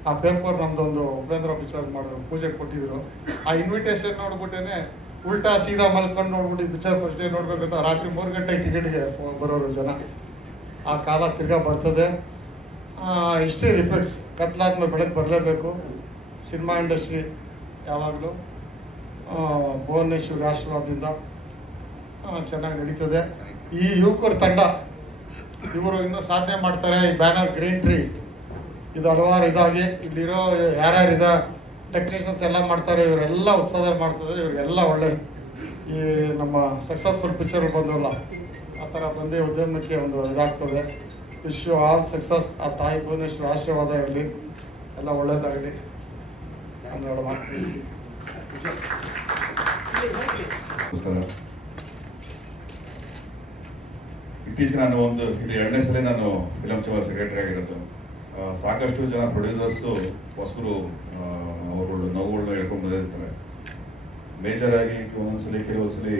ಆ ಪೇಪರ್ ನಮ್ಮದೊಂದು ಉಪೇಂದ್ರ ಪಿಕ್ಚರ್ ಮಾಡಿದ್ರು, ಪೂಜೆಗೆ ಕೊಟ್ಟಿದ್ರು. ಆ ಇನ್ವಿಟೇಷನ್ ನೋಡ್ಬಿಟ್ಟೇನೆ ಉಲ್ಟಾ ಸೀದಾ ಮಲ್ಕೊಂಡು ನೋಡ್ಬಿಟ್ಟು ಪಿಕ್ಚರ್ ಫಸ್ಟ್ ಡೇ ನೋಡ್ಬೇಕು ಅಂತ ರಾತ್ರಿ 3 ಗಂಟೆ ಟಿಕೆಟ್ಗೆ ಬರೋರು ಜನ. ಆ ಕಾಲ ತಿರ್ಗಾ ಬರ್ತದೆ. History repeats. ಕತ್ಲಾದ್ಮೇಲೆ ಬೆಳಗ್ಗೆ ಬರಲೇಬೇಕು. ಸಿನಿಮಾ ಇಂಡಸ್ಟ್ರಿ ಯಾವಾಗಲೂ ಭುವನೇಶ್ವರಿ ಆಶೀರ್ವಾದದಿಂದ ಚೆನ್ನಾಗಿ ನಡೀತದೆ. ಈ ಯುವಕರ ತಂಡ ಇವರು ಇನ್ನೂ ಸಾಧನೆ ಮಾಡ್ತಾರೆ. ಈ ಬ್ಯಾನರ್ ಗ್ರೀನ್ ಟ್ರೀ ಇದು ಹಲವಾರು ಇದಾಗಿ ಇಲ್ಲಿರೋ ಯಾರ್ಯಾರಿದೆ ಟೆಕ್ನಿಷಿಯನ್ಸ್ ಎಲ್ಲ ಮಾಡ್ತಾರೆ. ಇವರೆಲ್ಲ ಉತ್ಸಾಹದಲ್ಲಿ ಮಾಡ್ತಿದ್ದಾರೆ. ಇವರಿಗೆಲ್ಲ ಒಳ್ಳೆ ಈ ನಮ್ಮ ಸಕ್ಸಸ್ಫುಲ್ ಪಿಕ್ಚರ್ ಬಂದವಲ್ಲ ಆ ಥರ ಬಂದೇ ಉದ್ಯಮಕ್ಕೆ ಒಂದು ಇದಾಗ್ತದೆ. Wish you all success. ಆ ತಾಯಿ ಭುವನೇಶ್ವರಿ ಆಶೀರ್ವಾದ ಇರಲಿ, ಎಲ್ಲ ಒಳ್ಳೇದಾಗಲಿ. ಅನ್ನೋಣ. ನಮಸ್ಕಾರ. ಇತ್ತೀಚೆಗೆ ನಾನು ಇದು 2ನೇ ಸಲ ನಾನು ಫಿಲಂ ಚೇಂಬರ್ ಸೆಕ್ರೆಟರಿ ಆಗಿರೋದು. ಸಾಕಷ್ಟು ಜನ ಪ್ರೊಡ್ಯೂಸರ್ಸು ಹೊಸಬರು ಅವರುಗಳು ನೋವುಗಳನ್ನ ಹೇಳ್ಕೊಂಡು ಬಂದಿರ್ತಾರೆ. ಮೇಜರ್ ಆಗಿ ಒಂದೊಂದ್ಸಲಿ ಕೆಲವೊಂದ್ಸಲಿ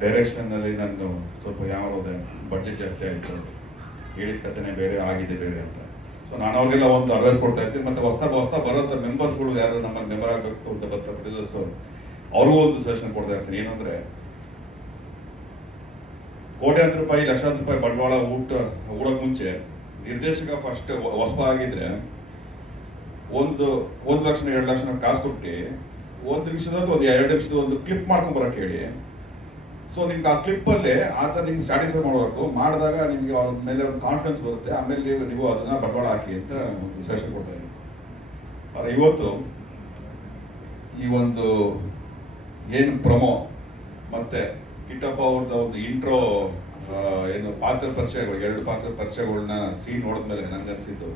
ಡೈರೆಕ್ಷನ್ನಲ್ಲಿ ನಾನು ಸ್ವಲ್ಪ ಯಾವಾಗೋದೆ ಬಡ್ಜೆಟ್ ಜಾಸ್ತಿ ಆಯಿತು, ಹೇಳಿದ ಕಥೆನೇ ಬೇರೆ ಆಗಿದೆ ಬೇರೆ ಅಂತ. ಸೊ ನಾನು ಅವ್ರಿಗೆಲ್ಲ ಒಂದು ಅಡ್ವೈಸ್ ಕೊಡ್ತಾ ಇರ್ತೀನಿ. ಮತ್ತು ಹೊಸ್ತಾ ಬರೋಂಥ ಮೆಂಬರ್ಸ್ಗಳು ಯಾರು ನಮ್ಮಲ್ಲಿ ಮೆಂಬರ್ ಆಗಬೇಕು ಅಂತ ಬರ್ತಾ ಪ್ರೊಡ್ಯೂಸರ್ಸು ಅವ್ರಿಗೂ ಒಂದು ಸಜೆಷನ್ ಕೊಡ್ತಾ ಇರ್ತೀನಿ. ಏನಂದರೆ ಕೋಟ್ಯಾಂತರ ರೂಪಾಯಿ ಲಕ್ಷಾಂತರ ರೂಪಾಯಿ ಬಂಡವಾಳ ಹೂಡೋಕೆ ಮುಂಚೆ ನಿರ್ದೇಶಕ ಫಸ್ಟ್ ಹೊಸಬ ಆಗಿದ್ರೆ 1 ಲಕ್ಷ 2 ಲಕ್ಷ ಕಾಸು ಕೊಟ್ಟು 1 ನಿಮಿಷದ ಅಥವಾ 2 ನಿಮಿಷದ ಒಂದು ಕ್ಲಿಪ್ ಮಾಡ್ಕೊಂಡು ಬರೋಕ್ಕೆ ಹೇಳಿ. ಸೊ ನಿಮ್ಗೆ ಆ ಕ್ಲಿಪ್ಪಲ್ಲೇ ಆತ ನಿಮ್ಗೆ ಸ್ಯಾಟಿಸ್ಫೈ ಮಾಡಬೇಕು. ಮಾಡಿದಾಗ ನಿಮಗೆ ಅವ್ರ ಮೇಲೆ ಒಂದು ಕಾನ್ಫಿಡೆನ್ಸ್ ಬರುತ್ತೆ. ಆಮೇಲೆ ನೀವು ಅದನ್ನು ಬಂಡವಾಳ ಹಾಕಿ ಅಂತ ಒಂದು ಸಜೆಷನ್ ಕೊಡ್ತಾ ಇದ್ದೀನಿ. ಆದರೆ ಇವತ್ತು ಈ ಒಂದು ಏನು ಪ್ರೊಮೋ ಮತ್ತು ಕಿಟ್ಟಪ್ಪ ಅವ್ರದ್ದು ಒಂದು ಇಂಟ್ರೋ ಏನು ಪಾತ್ರ ಪರಿಚಯಗಳು 2 ಪಾತ್ರ ಪರಿಚಯಗಳನ್ನ ಸೀನ್ ನೋಡಿದ್ಮೇಲೆ ನನಗನ್ಸಿದ್ದು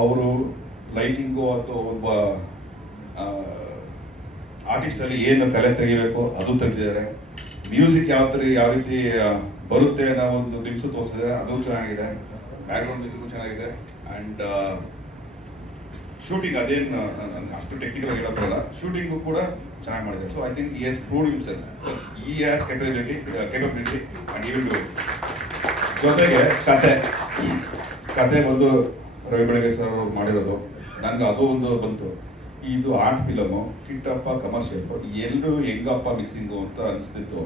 ಅವರು ಲೈಟಿಂಗು ಅಥವಾ ಒಬ್ಬ ಆರ್ಟಿಸ್ಟಲ್ಲಿ ಏನು ಕಲೆ ತೆಗಿಬೇಕು ಅದು ತೆಗೆದಿದ್ದಾರೆ. ಮ್ಯೂಸಿಕ್ ಯಾವ ರೀತಿ ಬರುತ್ತೆ ಅನ್ನೋ ಒಂದು ಡಿಮ್ಸು ತೋರಿಸಿದ್ದಾರೆ, ಅದು ಚೆನ್ನಾಗಿದೆ. ಬ್ಯಾಕ್ಗ್ರೌಂಡ್ ಮ್ಯೂಸಿಕ್ ಚೆನ್ನಾಗಿದೆ. ಆ್ಯಂಡ್ ಶೂಟಿಂಗ್ ಅದೇನು ಅಷ್ಟು ಟೆಕ್ನಿಕಲ್ ಆಗಿ ಹೇಳೋಕ್ಕಲ್ಲ, ಶೂಟಿಂಗು ಕೂಡ ಚೆನ್ನಾಗಿ ಮಾಡಿದೆ. ಸೊ ಐ ಥಿಂಕ್ ಈ ಹ್ಯಾಸ್ ಪ್ರೂವ್ಡ್ ಹಿಮ್ಸೆಲ್ಫ್. ಈ ಹ್ಯಾಸ್ ಕೆಪಬಿಲಿಟಿ ಆ್ಯಂಡ್ ಈ ವಿಲ್ ಡೂ ಇಟ್. ಜೊತೆಗೆ ಕತೆ ಬಂದು ರವಿ ಬೆಳಗೆ ಸರ್ ಅವ್ರು ಮಾಡಿರೋದು. ನನಗೆ ಅದು ಒಂದು ಬಂತು. ಇದು ಆರ್ಟ್ ಫಿಲಮು, ಕಿಟ್ಟಪ್ಪ ಕಮರ್ಷಿಯಲ್, ಎಲ್ಲರೂ ಹೆಂಗಪ್ಪ ಮಿಕ್ಸಿಂಗು ಅಂತ ಅನಿಸ್ತಿತ್ತು.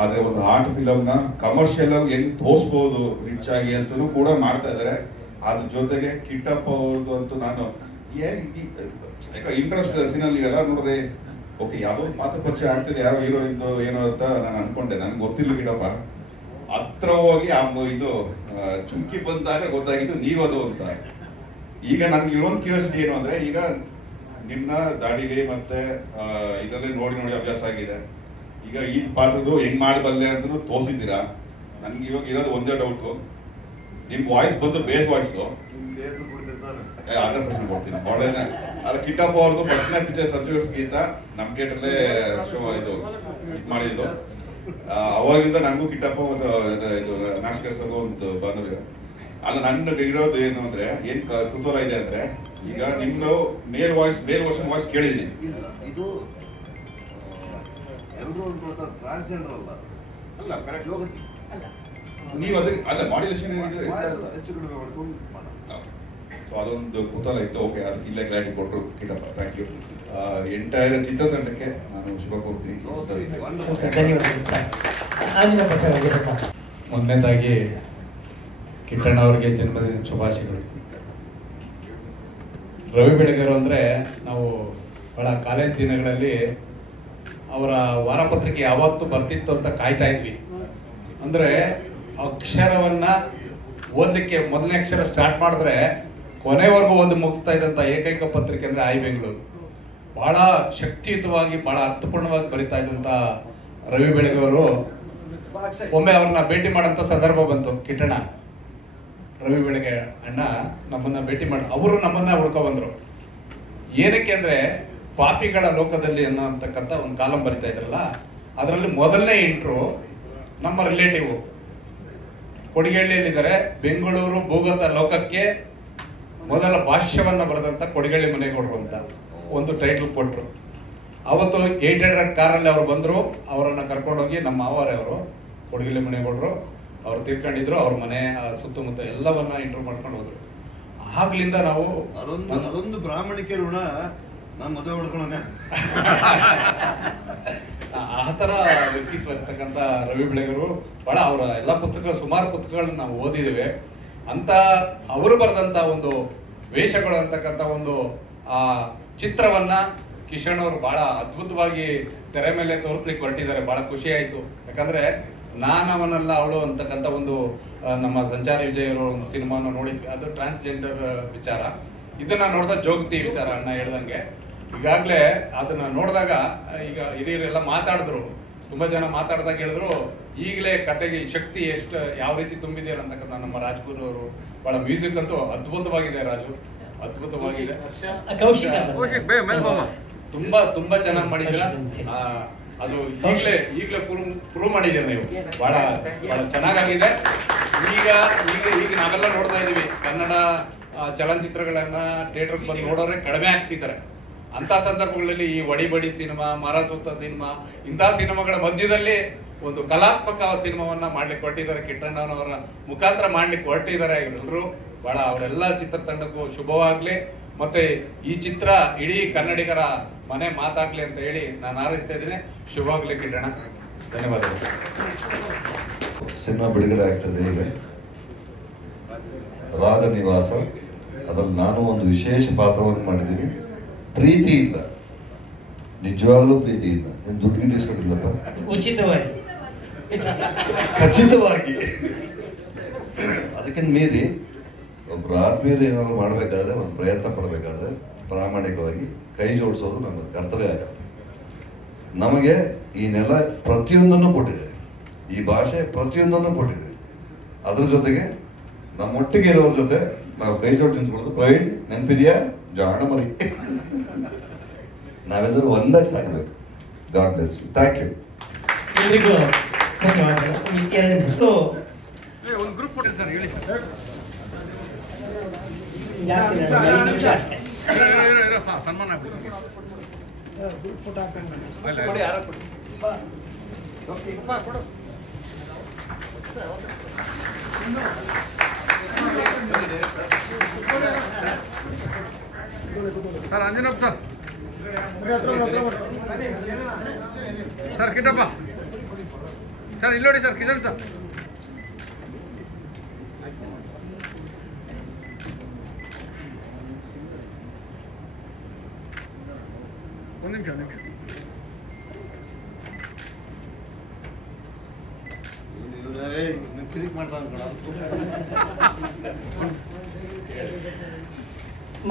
ಆದರೆ ಒಂದು ಆರ್ಟ್ ಫಿಲಮ್ನ ಕಮರ್ಷಿಯಲ್ ಆಗಿ ಹೆಂಗೆ ತೋರಿಸ್ಬೋದು ರಿಚ್ ಆಗಿ ಅಂತಲೂ ಕೂಡ ಮಾಡ್ತಾ ಇದ್ದಾರೆ. ಅದ್ರ ಜೊತೆಗೆ ಕಿಟ್ಟಪ್ಪ ಅವ್ರದ್ದು ಅಂತೂ ನಾನು ಯಾಕೆ ಇಂಟ್ರೆಸ್ಟ್ ಸೀನಲ್ಲಿ ನೀವೆಲ್ಲ ನೋಡ್ರಿ ಓಕೆ ಯಾವುದೋ ಪಾತ್ರ ಪರಿಚಯ ಆಗ್ತಿದೆ ಯಾವ ಹೀರೋಯಿಂದು ಏನೋ ಅಂತ ನಾನು ಅನ್ಕೊಂಡೆ. ನನಗೆ ಗೊತ್ತಿಲ್ಲ ಕಿಟ್ಟಪ್ಪ. ಹತ್ರ ಹೋಗಿ ಇದು ಚುಮ್ಕಿ ಬಂದಾಗ ಗೊತ್ತಾಗಿದ್ದು ನೀವದು ಅಂತ. ಈಗ ನನ್ಗೆ ಇನ್ನೊಂದು ಕ್ಯೂರಿಯಾಸಿಟಿ ಏನು ಅಂದರೆ, ಈಗ ನಿನ್ನ ದಾಡಿಗೆ ಮತ್ತೆ ಇದರಲ್ಲಿ ನೋಡಿ ಅಭ್ಯಾಸ ಆಗಿದೆ. ಈಗ ಈ ಪಾತ್ರದ್ದು ಹೆಂಗ್ ಮಾಡಬಲ್ಲೆ ಅಂತ ತೋರಿಸಿದ್ದೀರಾ. ನನ್ಗೆ ಇವಾಗ ಇರೋದು ಒಂದೇ ಡೌಟು, ನಿಮ್ ವಾಯ್ಸ್ ಬಂದು ಬೇಸ್ ವಾಯ್ಸು 100% ಕೊಡ್ತೀನಿ. ಅಲ್ಲ ಕಿಟ್ಟಪ್ಪ ಅವ್ರದ್ದು ಫಸ್ಟ್ನೇ ಪಿಕ್ಚರ್ ಸಂಜುವರ್ಸ್ ಗೀತ ನಮ್ಮ ಥಿಯೇಟರ್ಲೇ ಶೋ ಇದು ಮಾಡಿದ್ದು. ಅವಾಗಿಂದ ನನಗೂ ಕಿಟ್ಟಪ್ಪ ಒಂದು ಇದು ನಾಶಕ ಸರ್ಗೂ ಒಂದು ಬಾಂಧವ್ಯ. ಅಲ್ಲ ನನಗೆ ಇರೋದು ಏನು ಅಂದ್ರೆ ಏನ್ ಕುತೂಹಲ ಇದೆ ಅಂದ್ರೆ, ಈಗ ನಿಮ್ದು ಮೇಲ್ ವರ್ಷನ್ ವಾಯ್ಸ್ ಕೇಳಿದೀನಿ. ಇದು ಎಲ್ಲರೂ ಟ್ರಾನ್ಸ್ಜೆಂಡರ್ ಅಲ್ಲ ಕರೆಕ್ಟ್ ಯೋಗತಿ ನೀವು ಅದಕ್ಕೆ ಅಲ್ಲ ಮಾಡ್ಯುಲೇಷನ್ ಏನಿದೆ ಹೆಚ್ಚು ಕಡಿಮೆ ಮಾಡ್ಕೊಂಡು. ಸೊ ಅದೊಂದು ಕುತೂಹಲ ಇತ್ತು. ಓಕೆ, ಅದಕ್ಕೆ ಇಲ್ಲೇ ಕ್ಲಾರಿಟಿ ಕೊಟ್ಟರು ಕಿಟ್ಟಪ್ಪ. Thank you. ಎಂಟೈರ್ ಚಿತ್ರತಂಡಕ್ಕೆ ನಾನು ಶುಭ ಕೋರ್ತೀನಿ. ಮೊದಲನೇದಾಗಿ ಕಿಟ್ಟಣ್ಣ ಅವರಿಗೆ ಜನ್ಮದಿನ ಶುಭಾಶಯಗಳು. ರವಿ ಬೆಳಗೆರು ಅಂದರೆ ನಾವು ಭಾಳ ಕಾಲೇಜ್ ದಿನಗಳಲ್ಲಿ ಅವರ ವಾರಪತ್ರಿಕೆ ಯಾವತ್ತೂ ಬರ್ತಿತ್ತು ಅಂತ ಕಾಯ್ತಾ ಇದ್ವಿ. ಅಂದರೆ ಅಕ್ಷರವನ್ನು ಓದಲಿಕ್ಕೆ ಮೊದಲನೇ ಅಕ್ಷರ ಸ್ಟಾರ್ಟ್ ಮಾಡಿದ್ರೆ ಕೊನೆವರೆಗೂ ಓದಿ ಮುಗಿಸ್ತಾ ಇದ್ದಂಥ ಏಕೈಕ ಪತ್ರಿಕೆ ಅಂದರೆ ಐ ಬೆಂಗಳೂರು. ಬಹಳ ಶಕ್ತಿಯುತವಾಗಿ ಬಹಳ ಅರ್ಥಪೂರ್ಣವಾಗಿ ಬರಿತಾ ಇದ್ದಂಥ ರವಿ ಬೆಳಗೆ ಅವರು ಒಮ್ಮೆ ಅವ್ರನ್ನ ಭೇಟಿ ಮಾಡೋಂಥ ಸಂದರ್ಭ ಬಂತು. ಕಿಟ್ಟಣ್ಣ ರವಿ ಬೆಳಗೆ ಅಣ್ಣ ನಮ್ಮನ್ನ ಭೇಟಿ ಮಾಡಿ ಅವರು ನಮ್ಮನ್ನ ಹುಡ್ಕೊ ಬಂದ್ರು. ಏನಕ್ಕೆ ಅಂದ್ರೆ ಪಾಪಿಗಳ ಲೋಕದಲ್ಲಿ ಅನ್ನೋಂತಕ್ಕಂಥ ಒಂದು ಕಾಲಂ ಬರಿತಾ ಇದ್ರಲ್ಲ, ಅದರಲ್ಲಿ ಮೊದಲನೇ ಇಂಟ್ರು ನಮ್ಮ ರಿಲೇಟಿವ್ ಕೊಡಿಗಳ್ಳಿಯಲ್ಲಿದ್ದಾರೆ. ಬೆಂಗಳೂರು ಭೂಗತ ಲೋಕಕ್ಕೆ ಮೊದಲ ಭಾಷ್ಯವನ್ನ ಬರೆದಂತ ಕೊಡಿಗಳ್ಳಿ ಮನೆಗೌಡರು ಅಂತ ಒಂದು ಟೈಟಲ್ ಕೊಟ್ರು. ಅವತ್ತು 800 ಕಾರಲ್ಲಿ ಅವ್ರು ಬಂದ್ರು. ಅವರನ್ನ ಕರ್ಕೊಂಡೋಗಿ ನಮ್ಮ ಮಾವರೇ ಅವರು ಕೊಡಿಗಳ್ಳಿ ಮನೆಗೌಡರು ಅವ್ರು ತೀರ್ಕೊಂಡಿದ್ರು. ಅವ್ರ ಮನೆ ಸುತ್ತಮುತ್ತ ಎಲ್ಲವನ್ನ ಇಂಟರ್ವ್ಯೂ ಮಾಡ್ಕೊಂಡು ಹೋದ್ರು. ಆಗ್ಲಿಂದ ನಾವು ಅದೊಂದು ಬ್ರಾಹ್ಮಣಿಕೆ ಋಣ ನಮ್ಮ ಮದುವೆ ಮಾಡ್ಕೊಳ್ಳೋಣ. ಆ ಥರ ವ್ಯಕ್ತಿತ್ವ ಇರ್ತಕ್ಕಂಥ ರವಿ ಬೆಳಗೆರು ಬಹಳ ಅವರ ಎಲ್ಲ ಪುಸ್ತಕಗಳು ಸುಮಾರು ಪುಸ್ತಕಗಳನ್ನ ನಾವು ಓದಿದ್ದೇವೆ. ಅಂತ ಅವರು ಬರೆದಂಥ ಒಂದು ವೇಷಗಳು ಅಂತಕ್ಕಂಥ ಒಂದು ಆ ಚಿತ್ರವನ್ನ ಕಿಶನ್ ಅವರು ಬಹಳ ಅದ್ಭುತವಾಗಿ ತೆರೆ ಮೇಲೆ ತೋರಿಸ್ಲಿಕ್ಕೆ ಹೊರಟಿದ್ದಾರೆ. ಬಹಳ ಖುಷಿ ಆಯ್ತು. ಯಾಕಂದ್ರೆ ನಾನವನಲ್ಲ ಅವಳು ಅಂತಕ್ಕಂಥ ಒಂದು ನಮ್ಮ ಸಂಚಾರಿ ವಿಜಯ್ ಅವರು ಒಂದು ಸಿನಿಮಾನ ನೋಡಿದ್ವಿ. ಅದು ಟ್ರಾನ್ಸ್ಜೆಂಡರ್ ವಿಚಾರ. ಇದನ್ನ ನೋಡಿದ ಜೋಗತಿ ವಿಚಾರ ಅಣ್ಣ ಹೇಳ್ದಂಗೆ. ಈಗಾಗಲೇ ಅದನ್ನ ನೋಡಿದಾಗ ಈಗ ಹಿರಿಯರೆಲ್ಲ ಮಾತಾಡಿದ್ರು, ತುಂಬಾ ಜನ ಮಾತಾಡಿದಾಗ ಹೇಳಿದ್ರು ಈಗಲೇ ಕತೆಗೆ ಶಕ್ತಿ ಎಷ್ಟು ಯಾವ ರೀತಿ ತುಂಬಿದೆಯಲ್ಲ ಅಂತಕ್ಕಂಥ ನಮ್ಮ ರಾಜ್ಗುರು ಅವರು ಬಹಳ ಮ್ಯೂಸಿಕ್ ಅಂತೂ ಅದ್ಭುತವಾಗಿದೆ. ರಾಜು ಅದ್ಭುತವಾಗಿದೆ. ತುಂಬಾ ತುಂಬಾ ಚೆನ್ನಾಗಿ ಮಾಡಿದ್ದೀರಾ. ಅದು ಈಗಲೇ ಪ್ರೂವ್ ಮಾಡಿದ್ದೀರಾ ನೀವು. ಬಹಳ ಬಹಳ ಚೆನ್ನಾಗಿದೆ. ಈಗ ಈಗ ಈಗ ನಾವೆಲ್ಲ ನೋಡ್ತಾ ಇದೀವಿ ಕನ್ನಡ ಚಲನಚಿತ್ರಗಳನ್ನ ಥಿಯೇಟರ್ಗೆ ಬಂದು ನೋಡೋರೆ ಕಡಿಮೆ ಆಗ್ತಿದ್ದಾರೆ. ಅಂತ ಸಂದರ್ಭಗಳಲ್ಲಿ ಈ ಒಡಿಬಡಿ ಸಿನಿಮಾ, ಮರಸೂತ ಸಿನಿಮಾ, ಇಂತಹ ಸಿನಿಮಾಗಳ ಮಧ್ಯದಲ್ಲಿ ಒಂದು ಕಲಾತ್ಮಕ ಸಿನಿಮಾವನ್ನ ಮಾಡ್ಲಿಕ್ಕೆ ಹೊರಟಿದ್ದಾರೆ. ಕಿಟ್ಟಣ್ಣನವರ ಮುಖಾಂತರ ಮಾಡ್ಲಿಕ್ಕೆ ಹೊರಟಿದ್ದಾರೆ ಇವರೆಲ್ಲರೂ. ಬಹಳ ಅವರೆಲ್ಲ ಚಿತ್ರತಂಡಕ್ಕೂ ಶುಭವಾಗ್ಲಿ. ಮತ್ತೆ ಈ ಚಿತ್ರ ಇಡೀ ಕನ್ನಡಿಗರ ಮನೆ ಮಾತಾಗ್ಲಿ ಅಂತ ಹೇಳಿ ನಾನು ಹಾರೈಸ್ತಾ ಇದ್ದೀನಿ. ಶುಭವಾಗ್ಲಿ ಕಿಟ್ಟಣ್ಣ. ಧನ್ಯವಾದಗಳು. ಸಿನಿಮಾ ಬಿಡುಗಡೆ ಆಗ್ತದೆ ಈಗ ರಾಜನಿವಾಸ. ಅದ್ರಲ್ಲಿ ನಾನು ಒಂದು ವಿಶೇಷ ಪಾತ್ರವನ್ನು ಮಾಡಿದ್ದೀನಿ. ಪ್ರೀತಿಯಿಂದ, ನಿಜವಾಗ್ಲೂ ಪ್ರೀತಿಯಿಂದ. ಏನು ದುಡ್ಡು ಗಿಟ್ಟು ಇಸ್ಕೊಂಡಿಲ್ಲಪ್ಪ, ಉಚಿತವಾಗಿ ಖಚಿತವಾಗಿ. ಅದಕ್ಕಿಂತ ಮೀರಿ ಒಬ್ರು ಆತ್ಮೀಯರು ಏನಾದ್ರು ಮಾಡಬೇಕಾದ್ರೆ, ಒಂದು ಪ್ರಯತ್ನ ಪಡಬೇಕಾದ್ರೆ ಪ್ರಾಮಾಣಿಕವಾಗಿ ಕೈ ಜೋಡಿಸೋದು ನಮ್ಮ ಕರ್ತವ್ಯ ಆಗತ್ತೆ. ನಮಗೆ ಈ ನೆಲ ಪ್ರತಿಯೊಂದನ್ನು ಕೊಟ್ಟಿದೆ, ಈ ಭಾಷೆ ಪ್ರತಿಯೊಂದನ್ನು ಕೊಟ್ಟಿದೆ. ಅದ್ರ ಜೊತೆಗೆ ನಮ್ಮೊಟ್ಟಿಗೆ ಇರೋರ ಜೊತೆ ನಾವು ಕೈ ಜೋಡಿಸಿ ನಿಂತ್ಕೊಳ್ಳೋದು. ಪ್ರವೀಣ್ ನೆನಪಿದೆಯಾ? ಜಾಣ ಮರಿ. ನಾವೆಲ್ಲರೂ ಒಂದಾಗಿ ಸಾಗಬೇಕು. God bless you. Thank you. ಎಲ್ರಿಗೂ ಧನ್ಯವಾದಗಳು. ಒಂದು ಗ್ರೂಪ್ ಕೊಡಿ ಸರ್, ಹೇಳಿ ಸರ್. ಜಾಸ್ತಿ 5 ನಿಮಿಷ ಅಷ್ಟೇ. ಸನ್ಮಾನ ಆಗ್ಬಿಟ್ಟು ಫೋಟೋ ಹಾಕೊಂಡು ಕೊಡಿ, ಯಾರೋ ಕೊಡಿ. ಕೊಡು. Sir Anjanappa sir Kittappa sir ಇಲ್ಲಿ ನೋಡಿ ಸರ್, ಕಿಶನ್ ಸರ್. ಒಂದು ನಿಮಿಷ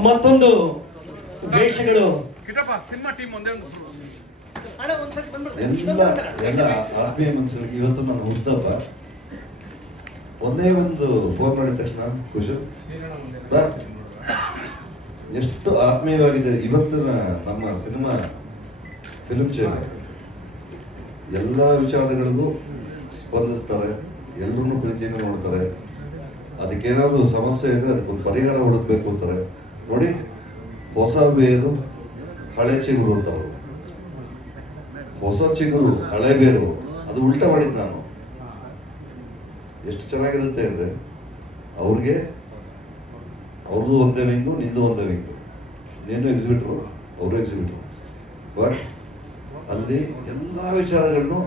ಮತ್ತೊಂದು ವೇಷಗಳು ಕಿಟ್ಟಪ್ಪ ಸಿನಿಮಾ ಟೀಮ್ ಒಂದೇ ಒಂದು ಎಲ್ಲ ಆತ್ಮೀಯ ಮನಸ್ಸುಗಳಿಗೆ ಇವತ್ತು ನನ್ನ ಹುಟ್ಟದಪ್ಪ. ಒಂದೇ ಒಂದು ಫೋನ್ ಮಾಡಿದ ತಕ್ಷಣ ಖುಷಿ. ಎಷ್ಟು ಆತ್ಮೀಯವಾಗಿದೆ ಇವತ್ತಿನ ನಮ್ಮ ಸಿನಿಮಾ ಫಿಲ್ಮ್ ಚೇಂಬರ್. ಎಲ್ಲ ವಿಚಾರಗಳಿಗೂ ಸ್ಪಂದಿಸ್ತಾರೆ, ಎಲ್ಲರೂ ಪ್ರೀತಿಯನ್ನು ನೋಡ್ತಾರೆ. ಅದಕ್ಕೇನಾದ್ರು ಸಮಸ್ಯೆ ಇದ್ರೆ ಅದಕ್ಕೊಂದು ಪರಿಹಾರ ಹುಡುಕ್ಬೇಕು ಅಂತಾರೆ. ನೋಡಿ, ಹೊಸ ಬೇರು ಹಳೆ ಚಿಗುರು ಅಂತಾರಲ್ಲ, ಹೊಸ ಚಿಗುರು ಹಳೆ ಬೇರು, ಅದು ಉಲ್ಟಾ ಮಾಡಿದ್ದು ನಾನು. ಎಷ್ಟು ಚೆನ್ನಾಗಿರುತ್ತೆ ಅಂದರೆ ಅವ್ರಿಗೆ ಅವ್ರದ್ದು ಒಂದೇ ವಿಂಗು, ನಿಂದು ಒಂದೇ ವಿಂಗು. ನೀನು ಎಕ್ಸಿಬಿಟ್ರು, ಅವರು ಎಕ್ಸಿಬಿಟ್ರು. ಬಟ್ ಅಲ್ಲಿ ಎಲ್ಲ ವಿಚಾರಗಳನ್ನು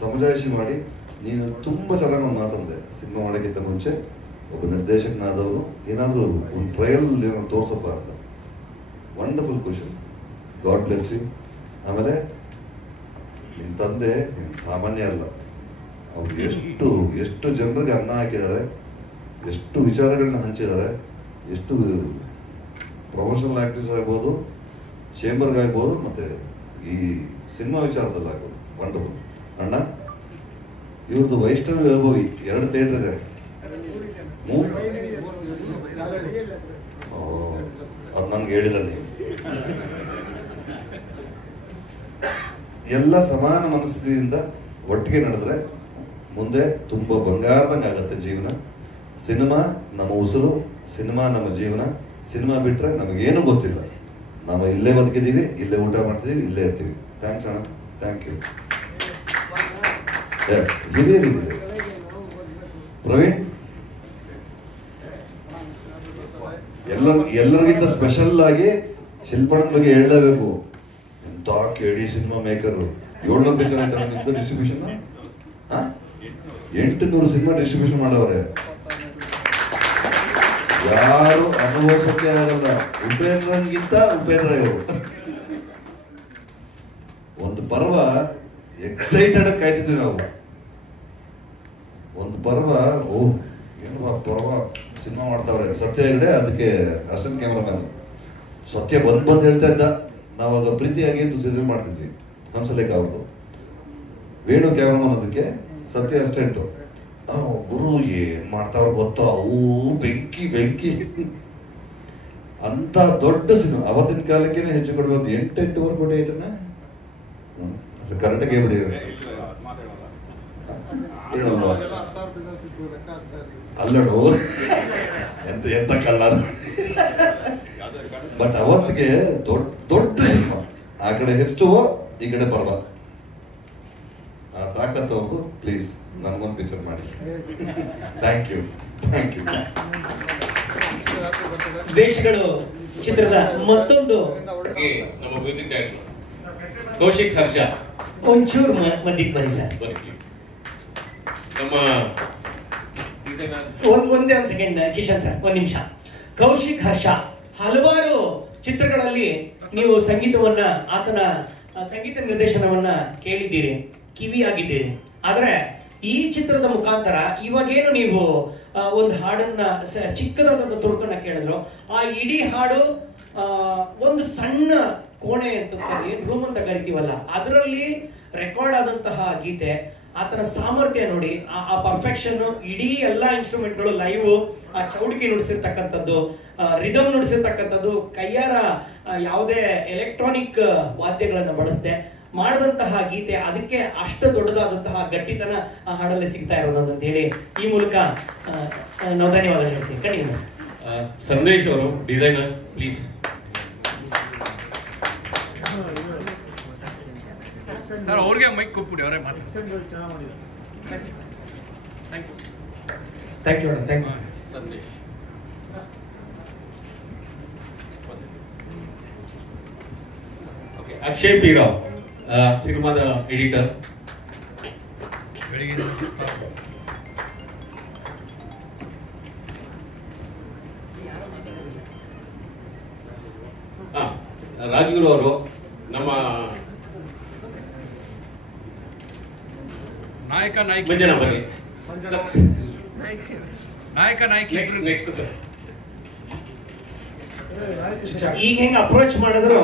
ಸಮಜಾಯಿಷಿ ಮಾಡಿ ನೀನು ತುಂಬ ಚೆನ್ನಾಗಿ ಒಂದು ಮಾತಂದೆ. ಸಿನಿಮಾ ಮಾಡೋಕ್ಕಿಂತ ಮುಂಚೆ ಒಬ್ಬ ನಿರ್ದೇಶಕನಾದವನು ಏನಾದರೂ ಒಂದು ಟ್ರಯಲ್ ಏನೋ ತೋರ್ಸಪ್ಪ ಅಂತ. Wonderful question. God bless you. ಆಮೇಲೆ ನಿಮ್ಮ ತಂದೆ ಸಾಮಾನ್ಯ ಅಲ್ಲ. ಅವ್ರು ಎಷ್ಟು ಜನರಿಗೆ ಅನ್ನ ಹಾಕಿದ್ದಾರೆ, ಎಷ್ಟು ವಿಚಾರಗಳನ್ನ ಹಂಚಿದ್ದಾರೆ, ಎಷ್ಟು ಪ್ರೊಫೆಷನಲ್ ಆ್ಯಕ್ಟರ್ಸ್ ಆಗ್ಬೋದು, ಚೇಂಬರ್ಗಾಗ್ಬೋದು, ಮತ್ತು ಈ ಸಿನಿಮಾ ವಿಚಾರದಲ್ಲಾಗ್ಬೋದು. ವಂಡರ್ಫುಲ್ ಅಣ್ಣ. ಇವ್ರದ್ದು ವೈಷ್ಣವ ವೈಭವಿ 2 ಥಿಯೇಟರ್ ಇದೆ, 3 ಅದು ನನಗೆ ಹೇಳಿಲ್ಲ ನೀವು. ಎಲ್ಲ ಸಮಾನ ಮನಸ್ಥಿತಿಯಿಂದ ಒಟ್ಟಿಗೆ ನಡೆದ್ರೆ ಮುಂದೆ ತುಂಬ ಬಂಗಾರದಂಗೆ ಆಗುತ್ತೆ ಜೀವನ. ಸಿನಿಮಾ ನಮ್ಮ ಉಸಿರು, ಸಿನಿಮಾ ನಮ್ಮ ಜೀವನ. ಸಿನಿಮಾ ಬಿಟ್ಟರೆ ನಮಗೇನು ಗೊತ್ತಿಲ್ಲ. ನಾವು ಇಲ್ಲೇ ಬದುಕಿದ್ದೀವಿ, ಇಲ್ಲೇ ಊಟ ಮಾಡ್ತೀವಿ, ಇಲ್ಲೇ ಇರ್ತೀವಿ. ಥ್ಯಾಂಕ್ಸ್ ಅಣ್ಣ, ಥ್ಯಾಂಕ್ ಯು. ಹಿರಿಯರಿದ್ದೀವಿ. ಪ್ರವೀಣ್ ಎಲ್ಲರಿಗಿಂತ ಸ್ಪೆಷಲ್ ಆಗಿ ಶಿಲ್ಪಣ್ಣನ ಬಗ್ಗೆ ಹೇಳಲೇಬೇಕು. ಎಂಥ ಕೇಳಿ ಸಿನಿಮಾ ಮೇಕರು. 700 ಪಿಕ್ಚರ್ ಆಯ್ತಾರೆ ನಿಮ್ದು ಡಿಸ್ಟ್ರಿಬ್ಯೂಷನ್. 800 ಸಿನಿಮಾ ಡಿಸ್ಟ್ರಿಬ್ಯೂಷನ್ ಮಾಡವ್ರೆ. ಯಾರು ಅನುಭವಿಸೋಕೆ ಆಗಲ್ಲ. ಉಪೇಂದ್ರನ್ಗಿಂತ ಉಪೇಂದ್ರ ಇವರು. ಒಂದು ಪರ್ವ ಎಕ್ಸೈಟೆಡ್ ಆಗಿ ಕಾಯ್ತಿದ್ವಿ ನಾವು. ಒಂದು ಪರ್ವ, ಓಹ್ ಏನು ಪರ್ವ ಸಿನಿಮಾ ಮಾಡ್ತಾವ್ರೆ. ಸತ್ಯ ಹೆಗಡೆ ಅದಕ್ಕೆ ಅಸಿಸ್ಟೆಂಟ್ ಕ್ಯಾಮ್ರಾಮನ್. ಸತ್ಯ ಬಂದು ಹೇಳ್ತಾ ಇದ್ದ. ನಾವು ಆಗ ಪ್ರೀತಿಯಾಗಿ ಸೀರಿಯಲ್ ಮಾಡ್ತಿದ್ವಿ, ಹಂಸಲೇಖ ಅವ್ರದ್ದು. ವೇಣು ಕ್ಯಾಮ್ರಾಮನ್ ಅದಕ್ಕೆ, ಸತ್ಯ ಅಸಿಸ್ಟೆಂಟು. ಗುರು ಏನ್ ಮಾಡ್ತಾವ್ರ ಗೊತ್ತಾ, ಅವು ಬೆಂಕಿ ಬೆಂಕಿ ಅಂತ ದೊಡ್ಡ ಸಿನಿಮಾ. ಅವತ್ತಿನ ಕಾಲಕ್ಕೇನೆ ಹೆಚ್ಚು ಕಡಿಮೆ ಒಂದು 8 ಕೋಟಿ ಐತನ. ಅದು ಕರೆಕ್ಟಾಗಿ ಹೇಳ್ಬಿಟ್ಟಿದ್ರೆ ಅಲ್ಲಡು ಎಂತ ಕಲ್ಲರ್. ಬಟ್ ಅವತ್ತಿಗೆ ದೊಡ್ಡ ಸಿನಿಮಾ. ಆ ಕಡೆ ಹೆಚ್ಚುವೋ, ಈ ಕಡೆ ಪರ್ವ. ಆ ತಾಕತ್ತು ಅವ್ರದ್ದು. ಪ್ಲೀಸ್ ನನ್ಗೊಂದು ಪಿಕ್ಚರ್ ಮಾಡಿ. Thank you, thank you. ವೇಷಗಳು ಚಿತ್ರದ ಮತ್ತೊಂದು ನಮ್ಮ ಮ್ಯೂಸಿಕ್ ಡೈರೆಕ್ಟರ್ ಕೌಶಿಕ್ ಹರ್ಷ ಒಂಚೂರು ಮಧ್ಯಕ್ಕೆ ಬನ್ನಿ ಸರ್. ನಮ್ಮ ಒಂದೇ ಒಂದು ಸೆಕೆಂಡ್ ಕಿಶನ್ ಸರ್, 1 ನಿಮಿಷ. ಕೌಶಿಕ್ ಹರ್ಷ ಹಲವಾರು ಚಿತ್ರಗಳಲ್ಲಿ ನೀವು ಸಂಗೀತವನ್ನ, ಆತನ ಸಂಗೀತ ನಿರ್ದೇಶನವನ್ನ ಕೇಳಿದ್ದೀರಿ, ಕಿವಿಯಾಗಿದ್ದೀರಿ. ಆದರೆ ಈ ಚಿತ್ರದ ಮುಖಾಂತರ ಇವಾಗೇನು ನೀವು ಒಂದು ಹಾಡನ್ನ ಚಿಕ್ಕದಾದಂಥ ತುರುಕನ್ನ ಕೇಳಿದ್ರು, ಆ ಇಡೀ ಹಾಡು ಒಂದು ಸಣ್ಣ ಕೋಣೆ ಅಂತ ಏನು ರೂಮ್ ಅಂತ ಕರಿತೀವಲ್ಲ, ಅದರಲ್ಲಿ ರೆಕಾರ್ಡ್ ಆದಂತಹ ಗೀತೆ. ಆತನ ಸಾಮರ್ಥ್ಯ ನೋಡಿ, ಆ ಪರ್ಫೆಕ್ಷನ್. ಇಡೀ ಎಲ್ಲ ಇನ್ಸ್ಟ್ರೂಮೆಂಟ್ಗಳು ಲೈವ್, ಆ ಚೌಡಿಕೆ ನುಡಿಸಿರ್ತಕ್ಕಂಥದ್ದು, ರಿದಮ್ ನುಡಿಸಿರ್ತಕ್ಕಂಥದ್ದು, ಕೈಯಾರ ಯಾವುದೇ ಎಲೆಕ್ಟ್ರಾನಿಕ್ ವಾದ್ಯಗಳನ್ನು ಬಳಸದೆ ಮಾಡಿದಂತಹ ಗೀತೆ. ಅದಕ್ಕೆ ಅಷ್ಟು ದೊಡ್ಡದಾದಂತಹ ಗಟ್ಟಿತನ ಆ ಹಾಡಲ್ಲಿ ಸಿಗ್ತಾ ಇರೋದು ಅಂತ ಹೇಳಿ ಈ ಮೂಲಕ ನಾವು ಧನ್ಯವಾದ ಹೇಳ್ತೀವಿ. Continue sir. ಸಂದೇಶ್ ಅವರು, ಡಿಸೈನರ್, ಪ್ಲೀಸ್. ಸರ್ ಅವ್ರಿಗೆ ಮೈಕ್ ಕೊಟ್ಬಿಡಿ, ಅವರೇ ಮಾತಾಡ್ತಾರೆ. ಥ್ಯಾಂಕ್ ಯು ಅಣ್ಣ, thank you. Sandesh. Akshay P Rao, ಸಿನಿಮಾದ ಎಡಿಟರ್. ರಾಜ್ಗುರು ಅವರು, ನಮ್ಮ ನಾಯಕ ನಾಯಕಿ ಮಂಜಣ್ಣ ಬನ್ನಿ. ನಾಯಕ ನಾಯಕಿ ನೆಕ್ಸ್ಟ್ ಸರ್. ಈಗ ಹೆಂಗ್ ಅಪ್ರೋಚ್ ಮಾಡಿದ್ರು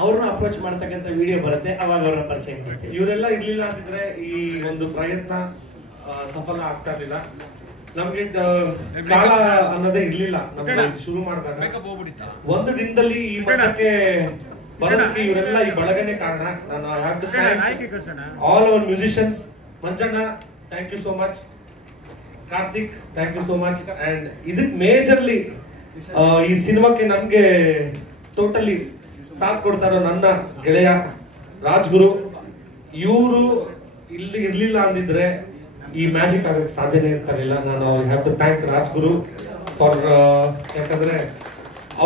ಅವ್ರನ್ನ ಅಪ್ರೋಚ್ ಮಾಡ್ತಕ್ಕಂಥ ವಿಡಿಯೋ ಬರುತ್ತೆ, ಅವಾಗ ಅವ್ರನ್ನ ಪರಿಚಯ ಮಾಡ್ತೀವಿ. ಇವರೆಲ್ಲ ಇರ್ಲಿಲ್ಲ ಅಂತಿದ್ರೆ ಈ ಒಂದು ಪ್ರಯತ್ನ ಸಫಲ ಆಗ್ತಾ ಇರ್ಲಿಲ್ಲ. ನಮ್ಗೆ ಕಾಲ ಅನ್ನೋದೇ ಇರ್ಲಿಲ್ಲ. ನಮ್ಗೆ ಶುರು ಮಾಡಿದಾಗ ಒಂದು ದಿನದಲ್ಲಿ ಈ ಮಟ್ಟಕ್ಕೆ ಬರೋದಕ್ಕೆ ಇವರೆಲ್ಲ ಈ ಬಳಗನೆ ಕಾರಣ. ನಾನು I have to thank all our musicians. Manjanna, thank you so much. Karthik, thank you so much. And ಇದಕ್ಕೆ ಮೇಜರ್ಲಿ ಈ ಸಿನಿಮಾಕ್ಕೆ ನಮ್ಗೆ ಟೋಟಲಿ ಸಾಥ್ ಕೊಡ್ತಾ ಇರೋ ನನ್ನ ಗೆಳೆಯ ರಾಜ್ಗುರು. ಇವರು ಇಲ್ಲಿ ಇರ್ಲಿಲ್ಲ ಅಂದಿದ್ರೆ ಈ ಮ್ಯಾಜಿಕ್ ಆಗಕ್ಕೆ ಸಾಧ್ಯನೇ ಇರ್ತಿರ್ಲಿಲ್ಲ. ನಾನು I have to thank Rajguru for, ಯಾಕಂದ್ರೆ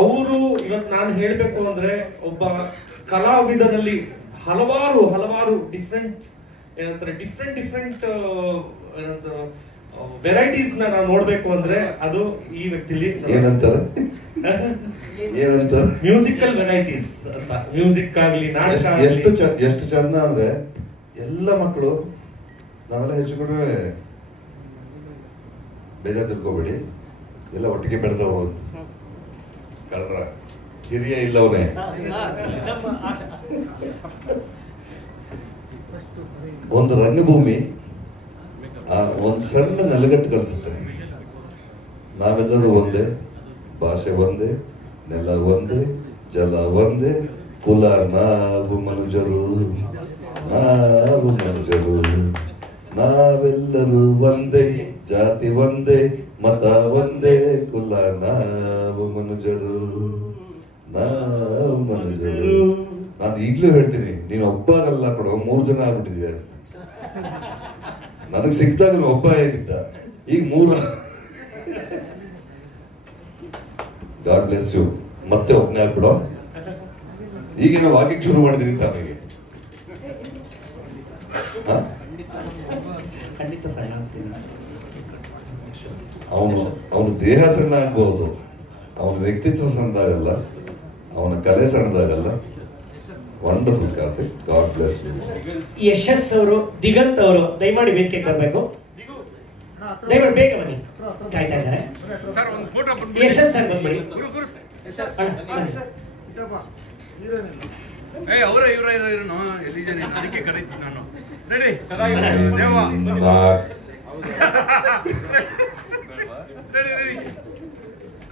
ಅವರು ಇವತ್ತು ನಾನು ಹೇಳಬೇಕು ಅಂದ್ರೆ ಒಬ್ಬ ಕಲಾವಿದನಲ್ಲಿ ಹಲವಾರು ಡಿಫ್ರೆಂಟ್ ಏನಂತಾರೆ ಡಿಫ್ರೆಂಟ್ ವೆರೈಟೀಸ್ ನಾವು ನೋಡ್ಬೇಕು ಅಂದ್ರೆ ಅದು ಈ ವ್ಯಕ್ತಿಲಿ ಏನಂತಾರೆ ಮ್ಯೂಸಿಕಲ್ ವೆರೈಟೀಸ್ ಅಂತ. ಮ್ಯೂಸಿಕ್ ಆಗ್ಲಿ, ನಾಟಕ ಆಗ್ಲಿ. ಎಷ್ಟು ಚಂದ ಅಂದ್ರೆ ಎಲ್ಲ ಮಕ್ಕಳು ನಾವೆಲ್ಲ ಹೆಚ್ಚು ಕಡಿಮೆ ಬೇಜಾರು ತಿಳ್ಕೊಬೇಡಿ. ಎಲ್ಲ ಒಟ್ಟಿಗೆ ಬೆಳೆದವರು ಅಂತ. ಕಳ್ರ ಹಿರಿಯ ಇಲ್ಲವನೇ. ಒಂದು ರಂಗಭೂಮಿ ಒಂದು ಸಣ್ಣ ನೆಲಗಟ್ಟು ಕಲಿಸುತ್ತೆ. ನಾವೆಲ್ಲರೂ ಒಂದೇ, ಭಾಷೆ ಒಂದೇ, ನೆಲ ಒಂದೇ, ಜಲ ಒಂದೇ, ಕುಲ ನಾವು ಮನುಜರು, ನಾವು ಮನುಜರು, ನಾವೆಲ್ಲರೂ ಒಂದೇ, ಜಾತಿ ಒಂದೇ, ಮತ ಒಂದೇ, ಕುಲ ನಾವು ಮನುಜರು, ನಾವು ಮನುಜರು. ನಾನು ಈಗಲೂ ಹೇಳ್ತೀನಿ, ನೀನು ಒಬ್ಬ ಅಲ್ಲ ಕೊಡುವ 3 ಜನ ಆಗ್ಬಿಟ್ಟಿದ್ಯಾ. ನನಗೆ ಸಿಕ್ಕಿದಾಗ ಒಬ್ಬ ಹೇಗಿದ್ದ, ಈಗ 3. God bless you. ಮತ್ತೆ ಒಬ್ಬನೇ ಆಗ್ಬಿಡೋ. ಈಗೇನೋ ವಾಕಿಂಗ್ ಶುರು ಮಾಡಿದೀನಿ ತಮಗೆ. ಅವನು ದೇಹ ಸಣ್ಣ ಆಗ್ಬಹುದು, ಅವನ ವ್ಯಕ್ತಿತ್ವ ಸಣ್ಣದಾಗಲ್ಲ, ಅವನ ಕಲೆ ಸಣ್ಣದಾಗಲ್ಲ. Wonderful Karthik, God bless you. Yashas ಅವರು, ದಿಗಂತ್ ಅವರು ದಯಮಾಡಿ ವೇದಿಕೆಗೆ ಬರಬೇಕು. ದಯಮಾಡಿ ಬೇಗ ಬನ್ನಿ, ಕಾಯ್ತಾ ಇದ್ದಾರೆ. ಯಶಸ್ ಸರ್ ಬಂದ್ಬಿಡಿ. ಅವರ ಇವರ ಎಲ್ಲಿದ್ದಾನೆ ಅದಕ್ಕೆ ಕರೀತೀನಿ ನಾನು. ರೆಡಿ ದೇವ ರೆಡಿ ರೆಡಿ.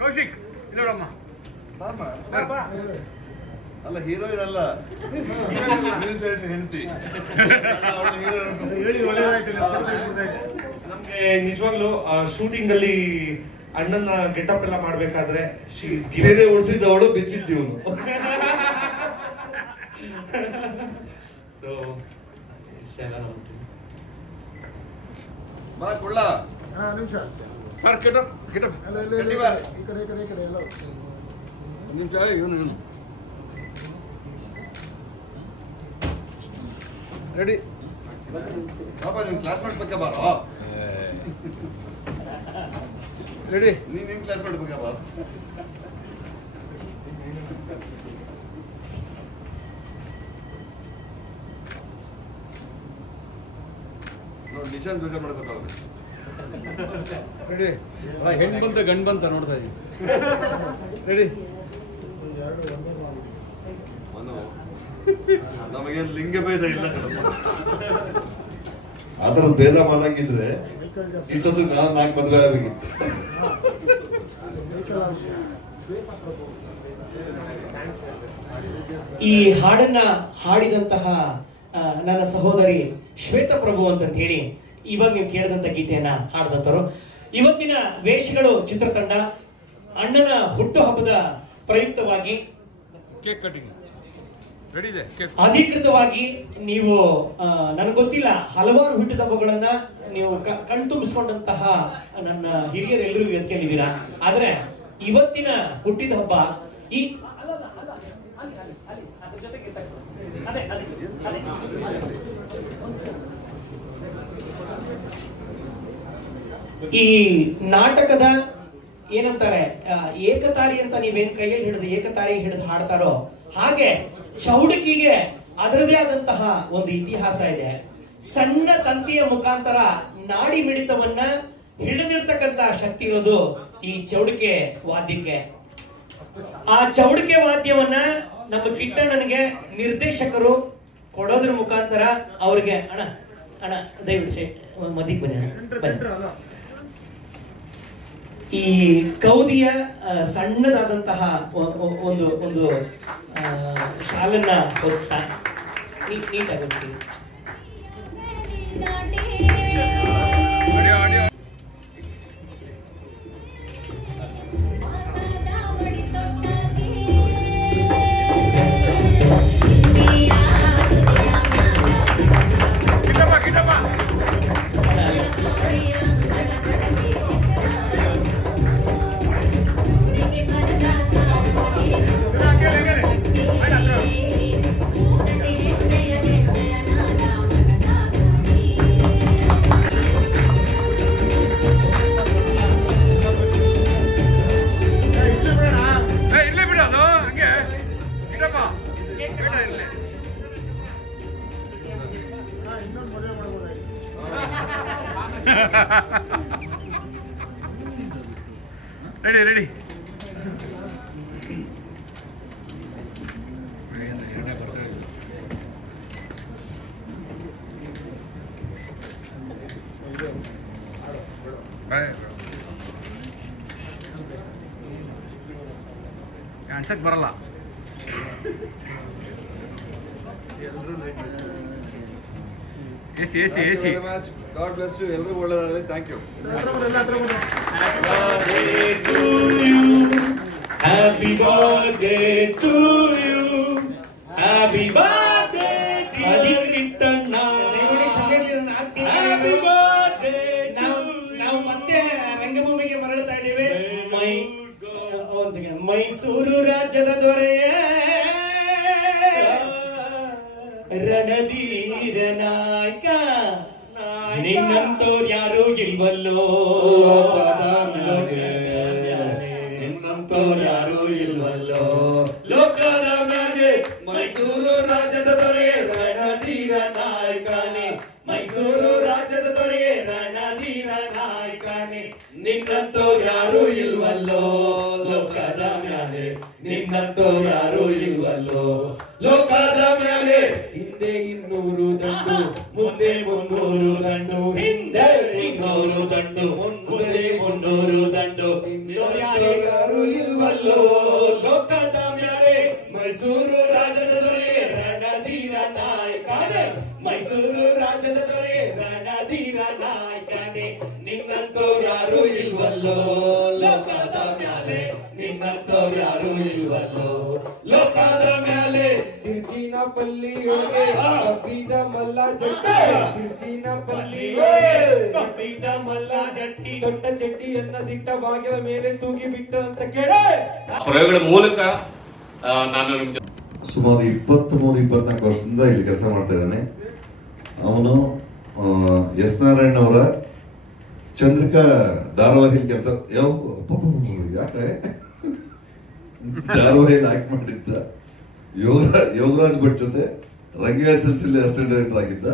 ಕೌಶಿಕ್ ನೋಡಮ್ಮ. ಅಲ್ಲ ಹೀರೋಯಿನ್ ಅಲ್ಲ, ಹೆಂಡತಿ. ನಮ್ಗೆ ನಿಜವಾಗ್ಲೂ ಶೂಟಿಂಗ್ ಅಲ್ಲಿ ಅಣ್ಣನ ಗೆಟಪ್ ಎಲ್ಲ ಮಾಡ್ಬೇಕಾದ್ರೆ ಸೀರೆ ಉಡ್ಸಿದ್ದವಳು ಬಿಚ್ಚಿದ್ದೀವನು. ಸೊ ಕೊಳ್ಳ ನಿಮಿಷ ಸರ್ ಗೆಟಪ್ ಗೆಟಪ್ ಈ ಕಡೆ ಎಲ್ಲ ನಿಮಿಷ. ಇವನು ರೆಡಿ. ಪಾಪ ನಿಮ್ ಕ್ಲಾಸ್ಮೇಟ್ ಬಗ್ಗೆ ಬಾರೋ. ರೆಡಿ. ನಿಮ್ ಕ್ಲಾಸ್ಮೇಟ್ ಬಗ್ಗೆ ಬಾ. ನೋಡಿ ನಿಶಾಂತ್ ಬೇಜಾರ್ ಮಾಡ್ಕೊತಾವ್ರೆ. ರೆಡಿ. ಹೆಣ್ಣು ಬಂತ ಗಂಡು ಬಂತ ನೋಡ್ತಾ ಇದೀವಿ. ರೆಡಿ. ನಮಗೆ ಲಿಂಗ ಭೇದ ಇಲ್ಲ. ಆತರ ಭೇದ ಮಾಡಂಗಿದ್ರೆ ಇಷ್ಟೊಂದು ನಾವು 4 ಮದುವೆ ಆಗಬೇಕಿತ್ತು. ಈ ಹಾಡನ್ನ ಹಾಡಿದಂತಹ ನನ್ನ ಸಹೋದರಿ ಶ್ವೇತಪ್ರಭು ಅಂತ ಹೇಳಿ ಇವಾಗ ನೀವು ಕೇಳಿದಂತ ಗೀತೆಯನ್ನ ಹಾಡಿದಂತರು. ಇವತ್ತಿನ ವೇಷಗಳು ಚಿತ್ರತಂಡ ಅಣ್ಣನ ಹುಟ್ಟುಹಬ್ಬದ ಪ್ರಯುಕ್ತವಾಗಿ ಕೇಕ್ ಕಟಿಂಗ್ ರೆಡಿ ಇದೆ. ಅಧಿಕೃತವಾಗಿ ನೀವು ನನಗೆ ಗೊತ್ತಿಲ್ಲ ಹಲವಾರು ಹುಟ್ಟುಹಬ್ಬಗಳನ್ನ ನೀವು ಕಣ್ತುಂಬಿಸ್ಕೊಂಡಂತಹ ನನ್ನ ಹಿರಿಯರೆಲ್ಲರೂ ವೇದಿಕೆಯಲ್ಲಿದ್ದೀರಾ. ಆದ್ರೆ ಇವತ್ತಿನ ಹುಟ್ಟಿದ ಹಬ್ಬ ಈ ನಾಟಕದ ಏನಂತಾರೆ ಏಕತಾರಿ ಅಂತ ನೀವೇನ್ ಕೈಯಲ್ಲಿ ಹಿಡಿದು ಏಕತಾರಿ ಹಿಡಿದು ಹಾಡ್ತಾರೋ ಹಾಗೆ ಚೌಡಕಿಗೆ ಅದರದೇ ಆದಂತಹ ಒಂದು ಇತಿಹಾಸ ಇದೆ. ಸಣ್ಣ ತಂತಿಯ ಮುಖಾಂತರ ನಾಡಿ ಮಿಡಿತವನ್ನ ಹಿಡಿದಿರ್ತಕ್ಕಂತ ಶಕ್ತಿ ಇರೋದು ಈ ಚೌಡಿಕೆ ವಾದ್ಯಕ್ಕೆ. ಆ ಚೌಡಿಕೆ ವಾದ್ಯವನ್ನ ನಮ್ಮ ಕಿಟ್ಟಣ್ಣನಿಗೆ ನಿರ್ದೇಶಕರು ಕೊಡೋದ್ರ ಮುಖಾಂತರ ಅವ್ರಿಗೆ ಅಣ್ಣ ಅಣ್ಣ ದಯವಿಟ್ಟು ಮದಿಗೆ ಬನ್ನಿ ಬನ್ನಿ. ಈ ಕೌದಿಯ ಸಣ್ಣದಾದಂತಹ ಒಂದು ಒಂದು ಶಾಲನ್ನ ಹೊರಿಸ್ತಾ ನೀಟಾಗಿ ರೆಡಿ ಅನ್ಸಕ್ ಬರಲ್ಲ. ಎಸಿ ಗಾಡ್ ಬ್ಲೆಸ್ ಯು. ಎಲ್ಲರಿಗೂ ಒಳ್ಳೆದಾಗಲಿ. Thank you. Happy birthday to you. Happy birthday dear Kittanna. Happy birthday to you. ನಾವು ಮತ್ತೆ ರಂಗಭೂಮಿಗೆ ಮರಳುತ್ತಾ ಇದ್ದೇವೆ. ಮೈಸೂರು ರಾಜ್ಯದ ದೊರೆಯ ರಣಧೀರ ನಾಯಕ ನಿನ್ನಂತೋರ್ ಯಾರು ಇಲ್ವಲ್ಲೋ, ನಿನ್ನಂತೋರ್ ಯಾರು ಇಲ್ವಲ್ಲೋ, ಲೋಕದ ಮ್ಯಾಗೆ ಮೈಸೂರು ರಾಜ್ಯದ ದೊರೆ ರಣಧೀರ ನಾಯಕನೇ, ಮೈಸೂರು ರಾಜ್ಯದ ದೊರೆ ರಣಧೀರ ನಾಯಕನೇ, ನಿನ್ನಂತೋರ್ ಯಾರು ಇಲ್ವಲ್ಲೋ, ಲೋಕದ ಮ್ಯಾಲೆ ನಿನ್ನಂತೋರ್ ಯಾರು ಇಲ್ವಲ್ಲೋ, ಲೋಕದ ಮ್ಯಾಲೆ ಹಿಂದೆ 200 ದಂಡು ಮುಂದೆ 300 ದಂಡು, ಹಿಂದೆ 200 ದಂಡು ಮುಂದೆ 300 ದಂಡು, ಯಾರು ಇಲ್ವಲ್ಲೋ, ಲೋಕದ ಮ್ಯಾಲೆ ಮೈಸೂರು ರಾಜ್ಯದ ದೊರೆ ರಣಧೀರ ನಾಯಕನೇ, ಮೈಸೂರು ರಾಜ್ಯದ ದೊರೆ ರಣಧೀರ ನಾಯಕನೇ, ನಿನ್ನಂತೋರ್ ಯಾರು ಇಲ್ವಲ್ಲೋ, ಲೋಕದ ಮ್ಯಾಲೆ ನಿನ್ನಂತೋರ್ ಯಾರು ಇಲ್ವಲ್ಲೋ, ಲೋಕದ ಮ್ಯಾಲೆ ತಿರುಚಿನ ಪಲ್ಲಿ ಕಬ್ಬಿದ ಮಲ್ಲ ಜಟ್ಟಿ, ತಿರುಚಿನ ಪಲ್ಲಿ ಕಬ್ಬಿದ ಮಲ್ಲ ಜಟ್ಟಿ, ದೊಡ್ಡ ಚಡ್ಡಿಯನ್ನ ದಿಟ್ಟ ಬಾಗಿಲ ಮೇಲೆ ತೂಗಿ ಬಿಟ್ಟಂತ ಕೇಳೆ ಪ್ರಯೋಗಗಳ ಮೂಲಕ ನಾನು ಸುಮಾರು 23-24 ವರ್ಷದಿಂದ ಇಲ್ಲಿ ಕೆಲಸ ಮಾಡ್ತಾ ಇದ್ದಾನೆ. ಅವನು ಎಸ್ ನಾರಾಯಣ್ ಅವರ ಚಂದ್ರಿಕಾ ಧಾರಾವಾಹಿಲಿ ಕೆಲಸ ಯಾಕೆ ಧಾರಾವಾಹಿಲಿ ಆಕ್ಟ್ ಮಾಡಿದ್ದ. ಯೋಗರಾಜ್ ಭಟ್ ಜೊತೆ ರಂಗ ಸಿಲ್ಸಿಲೆ ಅಸಿಸ್ಟೆಂಟ್ ಡೈರೆಕ್ಟರ್ ಆಗಿದ್ದ.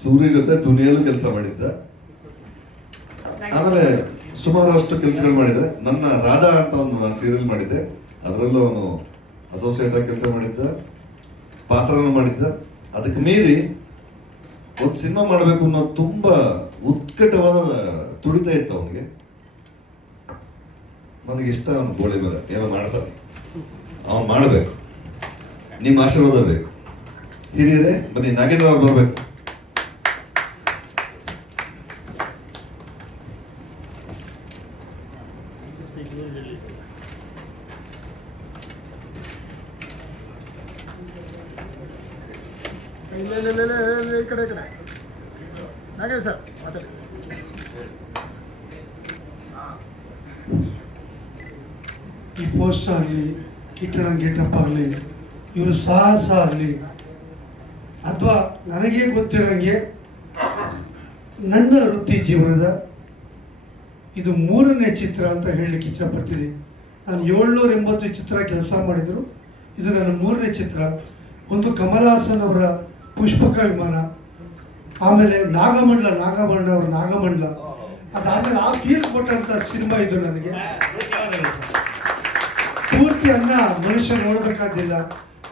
ಸೂರ್ಯ ಜೊತೆ ದುನಿಯಲ್ಲೂ ಕೆಲಸ ಮಾಡಿದ್ದ. ಆಮೇಲೆ ಸುಮಾರು ಅಷ್ಟು ಕೆಲಸಗಳು ಮಾಡಿದ್ದಾರೆ. ನನ್ನ ರಾಧಾ ಅಂತ ಒಂದು ನಾನು ಸೀರಿಯಲ್ ಮಾಡಿದ್ದೆ, ಅದರಲ್ಲೂ ಅವನು ಅಸೋಸಿಯೇಟ್ ಆಗಿ ಕೆಲಸ ಮಾಡಿದ್ದ, ಪಾತ್ರನೂ ಮಾಡಿದ್ದ. ಅದಕ್ಕೆ ಮೀರಿ ಒಂದು ಸಿನಿಮಾ ಮಾಡಬೇಕು ಅನ್ನೋದು ತುಂಬಾ ಉತ್ಕಟವಾದ ತುಡಿತ ಇತ್ತು ಅವನಿಗೆ. ನನಗಿಷ್ಟ ಅವನು ಗೋಳಿ ಮೇಲೆ ಏನೋ ಮಾಡ್ತಾನೆ, ಅವನು ಮಾಡಬೇಕು. ನಿಮ್ಮ ಆಶೀರ್ವಾದ ಬೇಕು. ಹಿರಿಯರೇ ಬನ್ನಿ, ನಾಗೇಂದ್ರ ಅವ್ರು ಬರಬೇಕು. ಈ ಕಡೆ ನಾಗೇಂದ್ರ ಸರ್ ಮಾತಾಡಿ. ಈ ಪೋಸ್ಟ್ ಆಗಲಿ, ಕಿಟ್ಟಣ ಗೆಟಪ್ ಆಗಲಿ, ಇವರು ಸಾಹಸ ಆಗಲಿ, ಅಥವಾ ನನಗೆ ಗೊತ್ತಿರೋಂಗೆ ನನ್ನ ವೃತ್ತಿ ಜೀವನದ ಇದು 3ನೇ ಚಿತ್ರ ಅಂತ ಹೇಳಲಿಕ್ಕೆ ಇಷ್ಟಪಡ್ತೀನಿ. ನಾನು 780 ಚಿತ್ರ ಕೆಲಸ ಮಾಡಿದ್ರು, ಇದು ನನ್ನ 3ನೇ ಚಿತ್ರ. ಒಂದು ಕಮಲ್ ಹಾಸನ್ ಅವರ ಪುಷ್ಪಕ ವಿಮಾನ, ಆಮೇಲೆ ನಾಗಮಂಡಲ ಅವರ ನಾಗಮಂಡಲ, ಅದಾದಮೇಲೆ ಆ ಫೀಲ್ ಕೊಟ್ಟಂಥ ಸಿನಿಮಾ ಇದು ನನಗೆ. ಪೂರ್ತಿ ಅನ್ನ ಮನುಷ್ಯ ನೋಡಬೇಕಾದಿಲ್ಲ,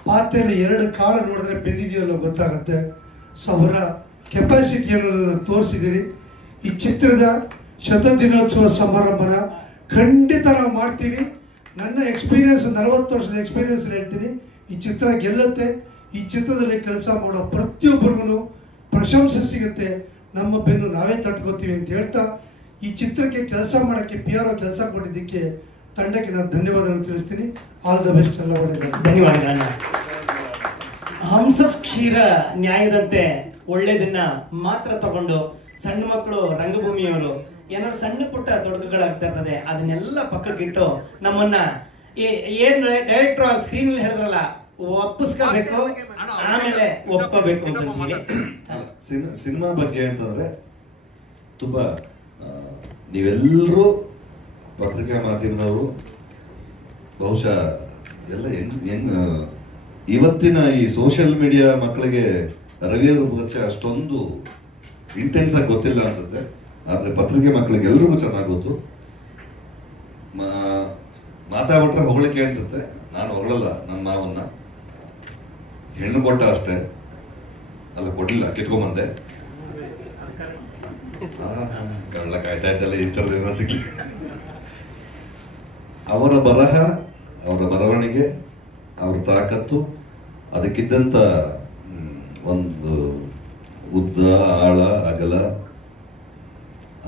ಪಾತ್ರೆಯಲ್ಲಿ 2 ಕಾಳು ನೋಡಿದ್ರೆ ಬೆಂದಿದೆಯಲ್ಲೋ ಗೊತ್ತಾಗುತ್ತೆ. ಸೊ ಅವರ ಕೆಪಾಸಿಟಿ ಅನ್ನೋದನ್ನು ತೋರಿಸಿದ್ದೀರಿ. ಈ ಚಿತ್ರದ ಶತದಿನೋತ್ಸವ ಸಮಾರಂಭನ ಖಂಡಿತ ನಾವು ಮಾಡ್ತೀವಿ. ನನ್ನ ಎಕ್ಸ್ಪೀರಿಯನ್ಸ್ 40 ವರ್ಷದ ಎಕ್ಸ್ಪೀರಿಯನ್ಸ್ ಹೇಳ್ತೀನಿ, ಈ ಚಿತ್ರ ಗೆಲ್ಲುತ್ತೆ. ಈ ಚಿತ್ರದಲ್ಲಿ ಕೆಲಸ ಮಾಡೋ ಪ್ರತಿಯೊಬ್ಬರಿಗೂ ಪ್ರಶಂಸೆ ಸಿಗುತ್ತೆ. ನಮ್ಮ ಬೆನ್ನು ನಾವೇ ತಟ್ಕೋತೀವಿ ಅಂತ ಹೇಳ್ತಾ, ಈ ಚಿತ್ರಕ್ಕೆ ಕೆಲಸ ಮಾಡೋಕ್ಕೆ PRO ಕೆಲಸ ಕೊಟ್ಟಿದ್ದಕ್ಕೆ ತಂಡಕ್ಕೆ ನಾನು ಧನ್ಯವಾದಗಳನ್ನು ತಿಳಿಸ್ತೀನಿ. All the best. ಎಲ್ಲ ಒಳ್ಳೆಯದು. ಧನ್ಯವಾದಗಳನ್ನ. ಹಂಸ ಕ್ಷೀರ ನ್ಯಾಯದಂತೆ ಒಳ್ಳೇದನ್ನ ಮಾತ್ರ ತಗೊಂಡು ಸಣ್ಣ ಮಕ್ಕಳು ರಂಗಭೂಮಿಯವರು ಏನಾದ್ರು ಸಣ್ಣ ಪುಟ್ಟ ತೊಡಕುಗಳಾಗ್ತಾ ಇರ್ತದೆ, ಅದನ್ನೆಲ್ಲ ಪಕ್ಕಕ್ಕಿಟ್ಟು ನಮ್ಮನ್ನ ಏನ್ ಡೈರೆಕ್ಟರ್ ಸ್ಕ್ರೀನ್ ಅಲ್ಲಿ ಹೇಳಿದ್ರಲ್ಲ, ಒಪ್ಪಿಸ್ಕೋಬೇಕು, ಆಮೇಲೆ ಒಪ್ಕೋಬೇಕು ಅಂತ ಹೇಳಿ. ಸಿನಿಮಾ ಬಗ್ಗೆ ಅಂತಂದ್ರೆ ತುಂಬಾ ನೀವೆಲ್ಲರೂ ಪತ್ರಿಕಾ ಮಾಧ್ಯಮದವರು ಬಹುಶಃ ಎಲ್ಲ ಹೆಂಗ್ ಇವತ್ತಿನ ಈ ಸೋಷಿಯಲ್ ಮೀಡಿಯಾ ಮಕ್ಕಳಿಗೆ ರವಿಯವರು ಪರಿಚಯ ಅಷ್ಟೊಂದು ಇಂಟೆನ್ಸ್ ಆಗಿ ಗೊತ್ತಿಲ್ಲ ಅನ್ಸುತ್ತೆ. ಆದರೆ ಪತ್ರಿಕೆ ಮಕ್ಕಳಿಗೆ ಎಲ್ರಿಗೂ ಚೆನ್ನಾಗಿ ಗೊತ್ತು. ಮಾತಾಡ್ಬಿಟ್ರೆ ಹೊಗಳಿಕೆ ಅನ್ಸುತ್ತೆ. ನಾನು ಹೊಗಳಲ್ಲ ನನ್ನ ಮಾವನ್ನ. ಹೆಣ್ಣು ಕೊಟ್ಟ ಅಷ್ಟೇ, ಅಲ್ಲ ಕೊಡ್ಲಿಲ್ಲ, ಕಿತ್ಕೊಂಬಂದೆ. ಕಳ್ಳ ಕಾಯ್ತಾ ಇದ್ದಲ್ಲ ಈ ಥರದ ಏನೋ ಸಿಗ್ಲಿ. ಅವರ ಬರಹ, ಅವರ ಬರವಣಿಗೆ, ಅವರ ತಾಕತ್ತು, ಅದಕ್ಕಿದ್ದಂಥ ಒಂದು ಉದ್ದ, ಆಳ, ಅಗಲ,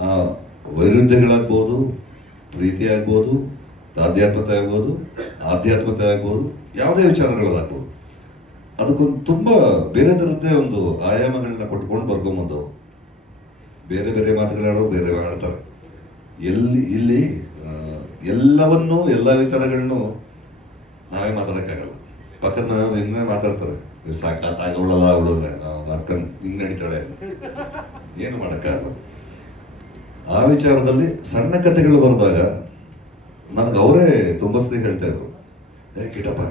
ಆ ವೈರುಧ್ಯಗಳಾಗ್ಬೋದು, ಪ್ರೀತಿ ಆಗ್ಬೋದು, ಆಧ್ಯಾತ್ಮತೆ ಆಗ್ಬೋದು, ಆಧ್ಯಾತ್ಮತೆ ಆಗ್ಬೋದು, ಯಾವುದೇ ವಿಚಾರಗಳಾಗ್ಬೋದು, ಅದಕ್ಕೊಂದು ತುಂಬ ಬೇರೆ ಥರದ್ದೇ ಒಂದು ಆಯಾಮಗಳನ್ನ ಕೊಟ್ಕೊಂಡು ಬರ್ಕೊಂಬಂದವರು. ಬೇರೆ ಬೇರೆ ಮಾತುಗಳಾಡೋರು ಬೇರೆ ಆಡ್ತಾರೆ. ಇಲ್ಲಿ ಎಲ್ಲವನ್ನೂ, ಎಲ್ಲ ವಿಚಾರಗಳನ್ನೂ ನಾವೇ ಮಾತಾಡೋಕ್ಕಾಗಲ್ಲ. ಪಕ್ಕದ ಮನೆಯವ್ರು ಇನ್ನೇ ಮಾತಾಡ್ತಾರೆ, ಸಾಕಾತಾಗವಳಲ್ಲ ಅವಳಂದ್ರೆ ಅಕ್ಕನ್ ಹಿಂಗೆ ನಡೀತಾಳೆ, ಏನು ಮಾಡೋಕ್ಕಾಗಲ್ಲ. ಆ ವಿಚಾರದಲ್ಲಿ ಸಣ್ಣ ಕಥೆಗಳು ಬರೆದಾಗ ನನಗೆ ಅವರೇ ತುಂಬ ಸತಿ ಹೇಳ್ತಾ ಇದ್ರು, ಕಿಟಪ್ಪ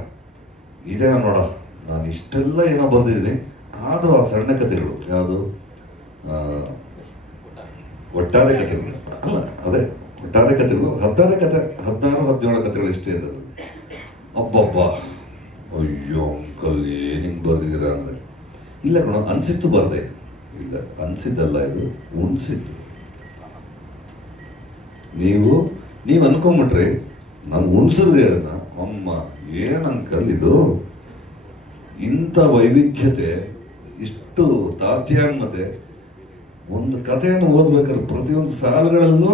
ಇದೇ ನೋಡ, ನಾನು ಇಷ್ಟೆಲ್ಲ ಏನೋ ಬರೆದಿದ್ದೀನಿ, ಆದರೂ ಆ ಸಣ್ಣ ಕಥೆಗಳು ಯಾವುದು ಒಟ್ಟಾರೆ ಕಥೆಗಳು ಅಲ್ಲ, ಅದೇ ಒಟ್ಟಾರೆ ಕಥೆಗಳು 16-17 ಕಥೆಗಳು ಇಷ್ಟೇ ಅದರಲ್ಲಿ. ಅಬ್ಬಬ್ಬ, ಅಯ್ಯೋ ಅಂಕಲ್ ಏನು ಹಿಂಗೆ ಬರ್ದಿದ್ದೀರಾ ಅಂದರೆ, ಇಲ್ಲ ಕಣ ಅನಿಸಿತ್ತು ಬರ್ದೆ, ಇಲ್ಲ ಅನಿಸಿದ್ದಲ್ಲ, ಇದು ಉಣಿಸಿದ್ದು. ನೀವು ಅನ್ಕೊಂಬಿಟ್ರಿ, ನಾನು ಉಣಿಸಿದ್ರಿ ಅದನ್ನು. ಅಮ್ಮ ಏನು ಅಂಕಲ್ ಇದು, ಇಂಥ ವೈವಿಧ್ಯತೆ, ಇಷ್ಟು ತಾತ್ಯಾನ್ಮತೆ. ಒಂದು ಕಥೆಯನ್ನು ಓದ್ಬೇಕಾದ್ರೆ ಪ್ರತಿಯೊಂದು ಸಾಲುಗಳಲ್ಲೂ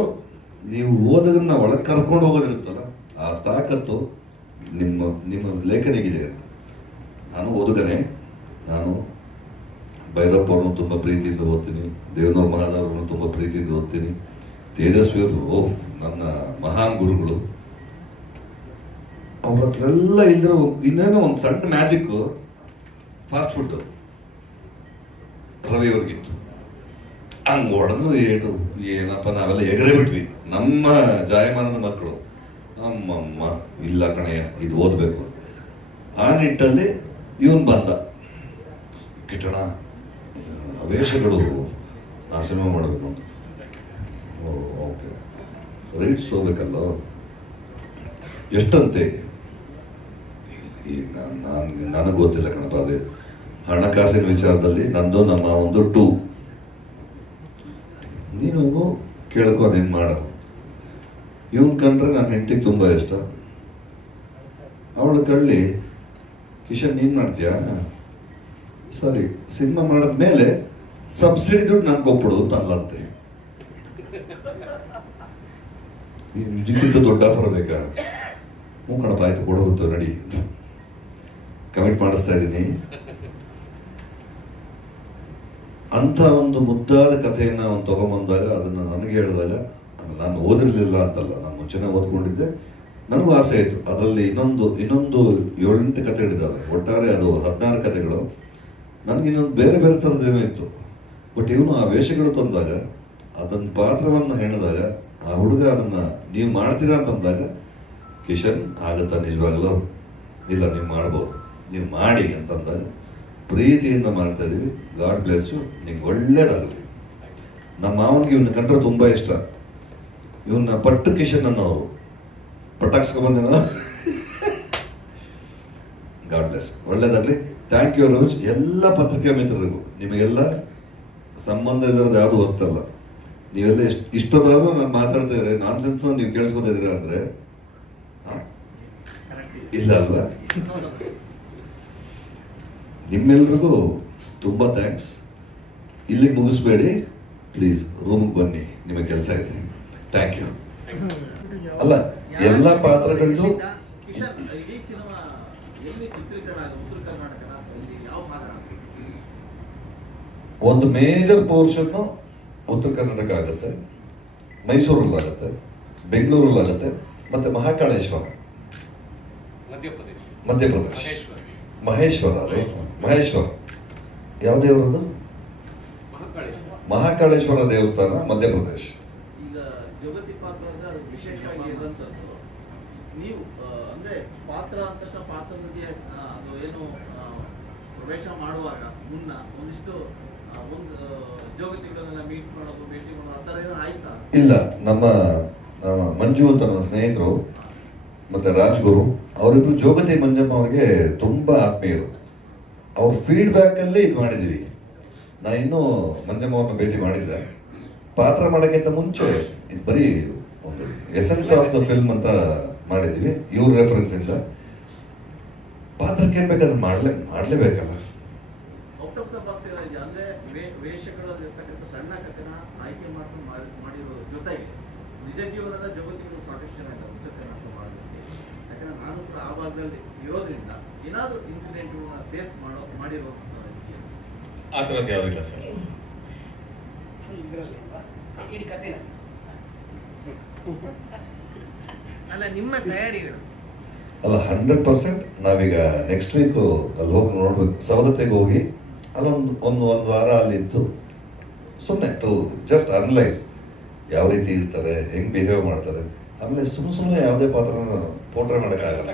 ನೀವು ಓದೋದನ್ನ ಒಳಗೆ ಕರ್ಕೊಂಡು ಹೋಗೋದಿರುತ್ತಲ್ಲ, ಆ ತಾಕತ್ತು ನಿಮ್ಮ ಲೇಖನಿಗಿದೆ. ನಾನು ಓದುಗನೇ, ನಾನು ಭೈರಪ್ಪ ಅವ್ರನ್ನು ತುಂಬ ಪ್ರೀತಿಯಿಂದ ಓದ್ತೀನಿ, ದೇವನೂರು ಮಹಾದೇವ್ರನ್ನು ತುಂಬ ಪ್ರೀತಿಯಿಂದ ಓದ್ತೀನಿ, ತೇಜಸ್ವಿಯವರು ನನ್ನ ಮಹಾನ್ ಗುರುಗಳು. ಅವ್ರ ಹತ್ರ ಎಲ್ಲ ಇಲ್ದಿರೋ ಇನ್ನೇನೋ ಒಂದು ಸಣ್ಣ ಮ್ಯಾಜಿಕ್ಕು ಫಾಸ್ಟ್ ಫುಡ್ ರವಿ ಅವ್ರಿಗಿತ್ತು. ಹಂಗೆ ಹೊಡೆದ್ರು ಏಟು ಏನಪ್ಪ, ನಾವೆಲ್ಲ ಎಗರೇ ಬಿಟ್ವಿ, ನಮ್ಮ ಜಾಯಮಾನದ ಮಕ್ಕಳು. ಅಮ್ಮಮ್ಮ ಇಲ್ಲ ಕಣಯ್ಯ, ಇದು ಓದಬೇಕು. ಆ ನಿಟ್ಟಲ್ಲಿ ಇವನು ಬಂದ, ಕಿಟಣ ವೇಷಗಳು ನಾ ಸಿನಿಮಾ ಮಾಡಬೇಕು ಅಂತ. ಓಕೆ, ರೈಟ್ಸ್ ಹೋಗ್ಬೇಕಲ್ಲ, ಎಷ್ಟಂತೆ? ಈಗ ನನಗೆ ಗೊತ್ತಿಲ್ಲ ಕಣಪ್ಪ, ಅದೇ ಹಣಕಾಸಿನ ವಿಚಾರದಲ್ಲಿ ನಂದು ನಮ್ಮ ಒಂದು 2. ನೀನು ಕೇಳ್ಕೊ, ನೀನು ಮಾಡ. ಇವನ್ ಕಂಡ್ರೆ ನನ್ನ ಹೆಂಡತಿಗೆ ತುಂಬ ಇಷ್ಟ. ಅವಳು ಕಳ್ಳಿ, ಕಿಶನ್ ನೀನು ಮಾಡ್ತೀಯಾ? ಸರಿ, ಸಿನಿಮಾ ಮಾಡಿದ್ಮೇಲೆ ಸಬ್ಸಿಡಿ ದುಡ್ಡು ನಂಗೆ ಕೊಟ್ಬಿಡು ಅಂತ ಅಲ್ಲಂತೆ. ಇದಕ್ಕಿಂತ ದೊಡ್ಡ ಆಫರ್ ಬೇಕಾ? ಹ್ಞೂ ಕಣಪ್ಪ, ಆಯ್ತು ಕೊಡೋದು, ನಡಿ, ಕಮಿಟ್ ಮಾಡಿಸ್ತಾ ಇದ್ದೀನಿ. ಅಂಥ ಒಂದು ಮುದ್ದಾದ ಕಥೆಯನ್ನು ಅವನು ತೊಗೊಂಬಂದಾಗ, ಅದನ್ನು ನನಗೆ ಹೇಳಿದಾಗ, ನಾನು ಓದಿರಲಿಲ್ಲ ಅಂತಲ್ಲ, ನಾನು ಮುಂಚೆನೇ ಓದ್ಕೊಂಡಿದ್ದೆ, ನನಗೂ ಆಸೆ ಇತ್ತು. ಅದರಲ್ಲಿ ಇನ್ನೊಂದು 7-8 ಕಥೆಗಳಿದ್ದಾವೆ, ಒಟ್ಟಾರೆ ಅದು 16 ಕಥೆಗಳು. ನನಗೆ ಇನ್ನೊಂದು ಬೇರೆ ಬೇರೆ ಥರದ್ದೇನೋ ಇತ್ತು. ಬಟ್ ಇವನು ಆ ವೇಷಗಳು ತಂದಾಗ, ಅದನ್ನು ಪಾತ್ರವನ್ನು ಹೆಣಿದಾಗ, ಆ ಹುಡುಗ ಅದನ್ನು ನೀವು ಮಾಡ್ತೀರಾ ಅಂತಂದಾಗ, ಕಿಶನ್ ಆಗುತ್ತಾ ನಿಜವಾಗ್ಲೂ? ಇಲ್ಲ, ನೀವು ಮಾಡ್ಬೋದು, ನೀವು ಮಾಡಿ ಅಂತಂದಾಗ ಪ್ರೀತಿಯಿಂದ ಮಾಡ್ತಾ ಇದ್ದೀವಿ. ಗಾಡ್ ಬ್ಲೆಸ್ ಯು, ನಿಂಗೆ ಒಳ್ಳೇದಾಗಲಿ. ನಮ್ಮ ಮಾವನಿಗೆ ಇವನ್ನ ಕಂಡ್ರೆ ತುಂಬ ಇಷ್ಟ. ಇವನ್ನ ಪಟ್ಟು ಕಿಶನ್ ಅನ್ನೋರು ಪಟ್ಟಾಕ್ಸ್ಕೊಂಬಂದೇನೋ. ಗಾಡ್ ಬ್ಲೆಸ್, ಒಳ್ಳೇದಾಗಲಿ. Thank you very much. ಎಲ್ಲ ಪತ್ರಿಕಾ ಮಿತ್ರರಿಗೂ, ನಿಮಗೆಲ್ಲ ಸಂಬಂಧ ಇರೋದು ಯಾವುದು ಹೊಸ್ತಲ್ಲ. ನೀವೆಲ್ಲ ಇಷ್ಟೊತ್ತಾದರೂ ನಾನು ಮಾತಾಡ್ತಾ ಇದ್ರೆ ನಾನ್ಸೆನ್ಸ್ ನೀವು ಕೇಳಿಸ್ಕೊತಾ ಇದ್ದೀರಾ ಅಂದರೆ ಇಲ್ಲ ಅಲ್ವಾ? ನಿಮ್ಮೆಲ್ರಿಗೂ ತುಂಬ ಥ್ಯಾಂಕ್ಸ್. ಇಲ್ಲಿಗೆ ಮುಗಿಸ್ಬೇಡಿ ಪ್ಲೀಸ್, ರೂಮಿಗೆ ಬನ್ನಿ, ನಿಮಗೆ ಕೆಲಸ ಇದೆ. Thank you. ಅಲ್ಲ, ಎಲ್ಲ ಪಾತ್ರಗಳದ್ದು ಒಂದು ಮೇಜರ್ ಪೋರ್ಷನ್ನು ಉತ್ತರ ಕರ್ನಾಟಕ ಆಗುತ್ತೆ, ಮೈಸೂರಲ್ಲಾಗುತ್ತೆ, ಬೆಂಗಳೂರಲ್ಲಾಗುತ್ತೆ, ಮತ್ತು ಮಹಾಕಾಳೇಶ್ವರ ಮಧ್ಯಪ್ರದೇಶ್. ಮಹೇಶ್ವರ, ಅದು ಮಹೇಶ್ವರ ಯಾವ ದೇವರದು? ಮಹಾಕಾಳೇಶ್ವರ ದೇವಸ್ಥಾನ, ಮಧ್ಯಪ್ರದೇಶ್. ಈಗ ಜಗತಿ ಪಾತ್ರ ಅಂದ್ರೆ ಅದು ವಿಶೇಷವಾಗಿ ಇರುವಂತದ್ದು. ನೀವು ಅಂದ್ರೆ ಪಾತ್ರ ಅಂತ ಪಾತ್ರದಲ್ಲಿ ಅದು ಏನು ಪ್ರವೇಶ ಮಾಡುವಾಗ ಮುನ್ನ ಒಂದಿಷ್ಟು ಒಂದು ಜೋಗತಿಗಳನ್ನೆಲ್ಲ ಮೀಟ್ ಮಾಡೋದು, ಭೇಟಿ ಮಾಡೋದು, ಆ ಥರ ಏನೋ ಆಯ್ತಾ? ಇಲ್ಲ, ನಮ್ಮ ಮಂಜು ಅಂತ ನನ್ನ ಸ್ನೇಹಿತರು ಮತ್ತು ರಾಜ್ಗುರು ಅವರಿಬ್ಬರು ಜೋಗತಿ ಮಂಜಮ್ಮ ಅವ್ರಿಗೆ ತುಂಬ ಆತ್ಮೀಯರು. ಅವ್ರ ಫೀಡ್ಬ್ಯಾಕಲ್ಲಿ ಇದು ಮಾಡಿದ್ದೀವಿ. ನಾನು ಇನ್ನೂ ಮಂಜಮ್ಮ ಅವ್ರನ್ನ ಭೇಟಿ ಮಾಡಿದ್ದೆ. ಪಾತ್ರ ಮಾಡೋಕ್ಕಿಂತ ಮುಂಚೆ ಇದು ಬರೀ ಒಂದು ಎಸೆನ್ಸ್ ಆಫ್ ದ ಫಿಲ್ಮ್ ಅಂತ ಮಾಡಿದ್ದೀವಿ. ಇವ್ರ ರೆಫರೆನ್ಸಿಂದ ಪಾತ್ರಕ್ಕೆ ಏನು ಬೇಕಾದ್ರೆ ಮಾಡಲೇಬೇಕಲ್ಲ. ಔಟ್ ಆಫ್ ದ ಬಾಕ್ಸ್ ಅಂದರೆ ವೇಷಗಳಲ್ಲಿರ್ತಕ್ಕಂಥ ಸಣ್ಣ ಕಥೆನ ಆಯ್ಕೆ ಮಾಡ್ಕೊಂಡು ಮಾಡಿರೋ ಜೊತೆಗೆ ನಿಜ ಜೀವನದ ಜಗತ್ತಿಗಳು ಸಾಕಷ್ಟು ಜನ ಇದ್ದಾರೆ ಉತ್ತರ ಕರ್ನಾಟಕ ಮಾಡೋದಕ್ಕೆ. ಯಾಕಂದರೆ ನಾನು ಕೂಡ ಆ ಭಾಗದಲ್ಲಿ ಇರೋದ್ರಿಂದ ಏನಾದರೂ ಇನ್ಸಿಡೆಂಟ್ಗಳನ್ನ ಸೇರ್ಸ್ ಮಾಡಿರೋ ಆ ಥರದ್ದು ಯಾವುದಿಲ್ಲ ಸರ್. ಇಡೀ ಕಥೆನ ಅಲ್ಲ ನಿಮ್ಮ ತಯಾರಿಗಳು ಅಲ್ಲ 100%. ನಾವೀಗ ನೆಕ್ಸ್ಟ್ ವೀಕು ಅಲ್ಲಿ ಹೋಗಿ ನೋಡ್ಬೇಕು. ಸವದತ್ತೆಗೆ ಹೋಗಿ ಅಲ್ಲೊಂದು ಒಂದು ವಾರ ಅಲ್ಲಿದ್ದು ಸುಮ್ಮನೆ ಟು ಜಸ್ಟ್ ಅನಲೈಸ್ ಯಾವ ರೀತಿ ಇರ್ತಾರೆ, ಹೆಂಗೆ ಬಿಹೇವ್ ಮಾಡ್ತಾರೆ. ಆಮೇಲೆ ಸುಮ್ಮನೆ ಯಾವುದೇ ಪಾತ್ರನ ಪೋರ್ಟ್ರೇ ಮಾಡೋಕ್ಕಾಗಲ್ಲ.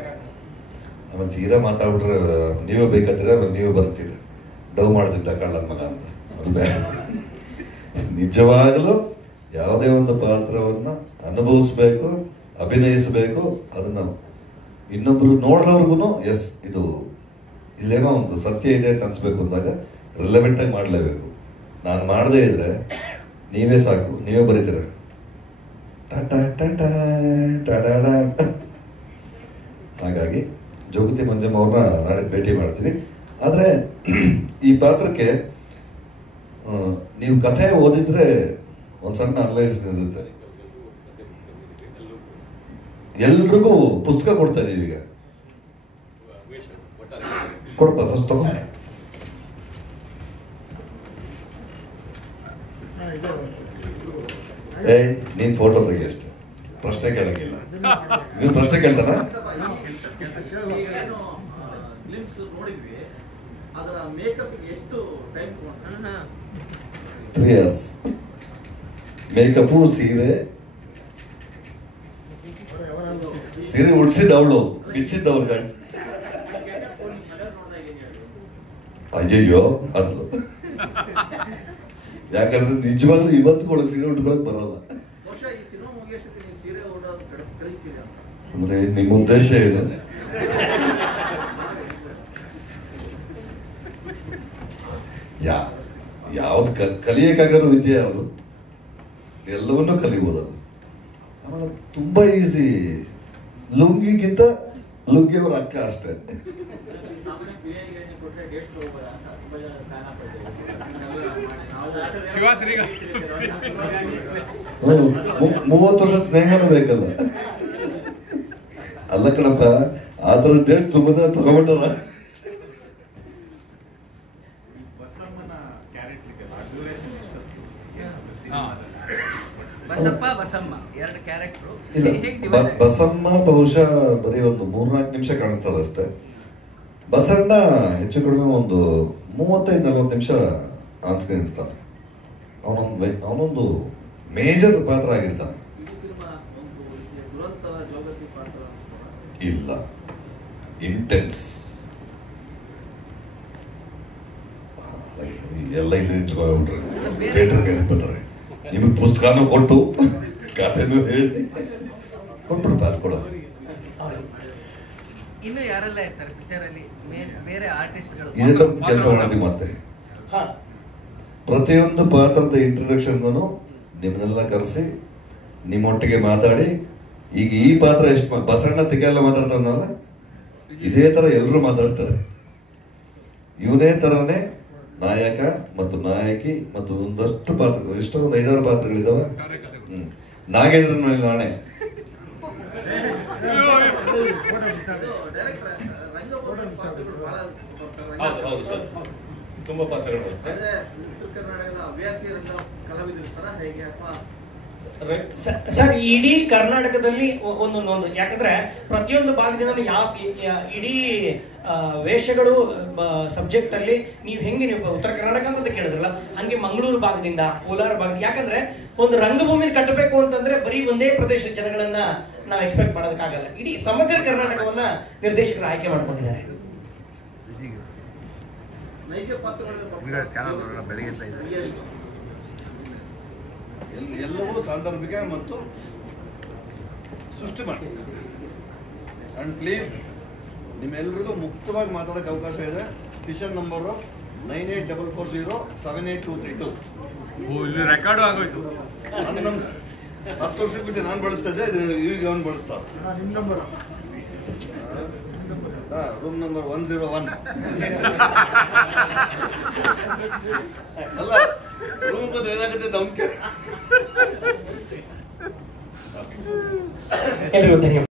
ಆಮೇಲೆ ತೀರಾ ಮಾತಾಡ್ಬಿಟ್ರೆ ನೀವೇ ಬೇಕಾದ್ರೆ ಆಮೇಲೆ ನೀವೇ ಬರ್ತೀರ ಡವ್ ಮಾಡ್ತಿದ್ದ ಕಳ್ಳನ ಮಗ ಅಂತ. ಅದು ಬೇಡ. ನಿಜವಾಗಲೂ ಯಾವುದೇ ಒಂದು ಪಾತ್ರವನ್ನು ಅನುಭವಿಸ್ಬೇಕು, ಅಭಿನಯಿಸಬೇಕು. ಅದನ್ನು ಇನ್ನೊಬ್ರು ನೋಡಿದವ್ರಿಗೂ ಎಸ್ ಇದು ಇಲ್ಲೇನೋ ಒಂದು ಸತ್ಯ ಇದೆ ಅಂತ ಅನ್ಸ್ಬೇಕು ಅಂದಾಗ ರಿಲೆವೆಂಟಾಗಿ ಮಾಡಲೇಬೇಕು. ನಾನು ಮಾಡದೇ ಇದ್ರೆ ನೀವೇ ಸಾಕು, ನೀವೇ ಬರೀತೀರ ಟಾಟಾ ಟಾಟಾ ಟಾಡಾಡ. ಹಾಗಾಗಿ ಜೋಗತಿ ಮಂಜಮ್ಮ ಅವ್ರನ್ನ ನಾಳೆ ಭೇಟಿ ಮಾಡ್ತೀವಿ. ಆದರೆ ಈ ಪಾತ್ರಕ್ಕೆ ನೀವು ಕಥೆ ಓದಿದ್ರೆ ಒಂದು ಸಣ್ಣ ಅನಲೈಸ್ ಇರುತ್ತೆ. ಎಲ್ರಿಗೂ ಪುಸ್ತಕ ಕೊಡ್ತಾ ಇದೀವಿ ಈಗ. ಕೊಡಪ್ಪ ಫಸ್ಟ್ ತಗೋ. ನೀನ್ ಫೋಟೋ ತೆಗಿ ಅಷ್ಟೇ, ಪ್ರಶ್ನೆ ಕೇಳಂಗಿಲ್ಲ. ನೀವು ಪ್ರಶ್ನೆ ಕೇಳ್ತಾನ? ನೋಡಿದ್ವಿ, ಅದರ ಮೇಕಪ್ ಎಷ್ಟು ಟೈಮ್ 3 hours. ಮೇಕಪ್ಪು, ಸೀರೆ ಉಡ್ಸಿದ್ದವಳು, ಬಿಚ್ಚಿದ್ದವ್ರು ಗಂಟು. ಅಯ್ಯಯ್ಯೋ ಅಂದ್ಲು. ಯಾಕಂದ್ರೆ ನಿಜವಾಗ್ಲೂ ಇವತ್ತುಗಳು ಸೀರೆ ಉಟ್ಕೊಳಕ್ ಬರಲ್ಲ. ಅಂದ್ರೆ ನಿಮ್ಮ ಉದ್ದೇಶ ಏನು? ಯಾವ್ದು ಕಲಿಯಕ್ಕಾಗೋ ವಿದ್ಯೆ ಯಾವುದು, ಎಲ್ಲವನ್ನೂ ಕಲಿಬೋದು. ಅದು ಆಮೇಲೆ ತುಂಬಾ ಈಸಿ. ಲುಂಗಿಗಿಂತ ಲುಂಗಿಯವರ ಅಕ್ಕ ಅಷ್ಟೇ. ಹ್ಮ್, 30 ವರ್ಷ ಸ್ನೇಹನೂ ಬೇಕಲ್ಲ. ಅಲ್ಲ ಕಣಪ್ಪ, ಆ ಥರ ಡೇಟ್ಸ್ ತುಂಬ ಜನ ತಗೊಂಡ್ಬಿಟ್ಟಾರ. ಇಲ್ಲ, ಬಸಮ್ಮ ಬಹುಶಃ ಬರೀ ಒಂದು 3-4 ನಿಮಿಷ ಕಾಣಿಸ್ತಾಳೆ ಅಷ್ಟೇ. ಬಸಣ್ಣ ಹೆಚ್ಚು ಕಡಿಮೆ ಒಂದು 35-40 ನಿಮಿಷ ಆನ್ಸ್ಕ್ರೀನ್ ಇರ್ತಾನೆ. ಅವನೊಂದು ಮೇಜರ್ ಪಾತ್ರ ಆಗಿರ್ತಾನೆ. ಇಲ್ಲ, ಇಂಟೆನ್ಸ್ ಎಲ್ಲ ಇಲ್ಲಿ ನಿಂತ್ಕೊಂಡ್ಬಿಟ್ರೆ ಥಿಯೇಟರ್ಗೆ ಬರ್ತಾರೆ. ನಿಮಗೆ ಪುಸ್ತಕನೂ ಕೊಟ್ಟು ಕಥೆನೂ ಹೇಳಿ ಕೊಟ್ಬಿಡ್ತ ಅದು ಕೊಡೋ. ಇನ್ನು ಯಾರೆಲ್ಲ ಇರ್ತಾರೆ ಪಿಕ್ಚರ್ ಅಲ್ಲಿ ಬೇರೆ ಆರ್ಟಿಸ್ಟ್ಗಳು? ಇದೇ ತರ ಕೆಲಸ ಮಾಡಿದ್ವಿ. ಮತ್ತೆ ಪ್ರತಿಯೊಂದು ಪಾತ್ರದ ಇಂಟ್ರೊಡಕ್ಷನ್ಗೂ ನಿಮ್ಮನ್ನೆಲ್ಲ ಕರೆಸಿ ನಿಮ್ಮೊಟ್ಟಿಗೆ ಮಾತಾಡಿ, ಈಗ ಈ ಪಾತ್ರ ಎಷ್ಟು ಬಸಣ್ಣ ತಿಕ್ಕೆಲ್ಲ ಮಾತಾಡ್ತಾನಲ್ಲ, ಇದೇ ತರ ಎಲ್ಲರೂ ಮಾತಾಡ್ತಾರೆ. ಇವನೇ ತರನೇ ನಾಯಕ ಮತ್ತು ನಾಯಕಿ ಮತ್ತು ಒಂದಷ್ಟು ಪಾತ್ರಗಳು, ಇಷ್ಟ ಒಂದು 5-6 ಪಾತ್ರಗಳಿದಾವೆ. ನಾಗೇಂದ್ರನ ಮೇಲೆ ನಾಣೆ. ಹೌದು ಸರ್, ತುಂಬಾ ಪಾತ್ರಗಳು. ಸರ್, ಇಡೀ ಕರ್ನಾಟಕದಲ್ಲಿ ಒಂದೊಂದು, ಯಾಕಂದ್ರೆ ಪ್ರತಿಯೊಂದು ಭಾಗದಿಂದ ಇಡೀ ವೇಷಗಳು ಸಬ್ಜೆಕ್ಟ್ ಅಲ್ಲಿ ನೀವು ಹೆಂಗೆ ನೀವು ಉತ್ತರ ಕರ್ನಾಟಕ ಅಂತ ಕೇಳಿದ್ರಲ್ಲ, ಹಂಗೆ ಮಂಗಳೂರು ಭಾಗದಿಂದ, ಕೋಲಾರ ಭಾಗದಿಂದ. ಯಾಕಂದ್ರೆ ಒಂದು ರಂಗಭೂಮಿ ಕಟ್ಟಬೇಕು ಅಂತಂದ್ರೆ ಬರೀ ಒಂದೇ ಪ್ರದೇಶದ ಜನಗಳನ್ನ ನಾವು ಎಕ್ಸ್ಪೆಕ್ಟ್ ಮಾಡೋದಕ್ಕಾಗಲ್ಲ. ಇಡೀ ಸಮಗ್ರ ಕರ್ನಾಟಕವನ್ನ ನಿರ್ದೇಶಕರು ಆಯ್ಕೆ ಮಾಡ್ಕೊಂಡಿದ್ದಾರೆ. ಎಲ್ಲವೂ ಸಾಂದರ್ಭಿಕ ಮತ್ತು ಸೃಷ್ಟಿ ಮಾಡಿ ಅಂಡ್ ಪ್ಲೀಸ್ ನಿಮ್ಮೆಲ್ರಿಗೂ ಮುಕ್ತವಾಗಿ ಮಾತಾಡೋಕ್ಕೆ ಅವಕಾಶ ಇದೆ. ಕಿಶನ್ ನಂಬರು 9844078232. ಇಲ್ಲಿ ರೆಕಾರ್ಡು ಆಗೋಯ್ತು. ನನ್ನ 10 ವರ್ಷಕ್ಕೆ ಮುಂಚೆ ನಾನು ಬಳಸ್ತಾ ಇದ್ದೆ, ಈಗ ಅವನು ಬಳಸ್ತಾ. ನಿಮ್ಮ ನಂಬರ್ ರೂಮ್ ನಂಬರ್ 101. ಅಲ್ಲ ರೂಮ್ ಬಂದು ಏನಾಗುತ್ತೆ ದಮ್ಕೆ. ಎಲ್ರಿಗೂ ಧನ್ಯವಾದ.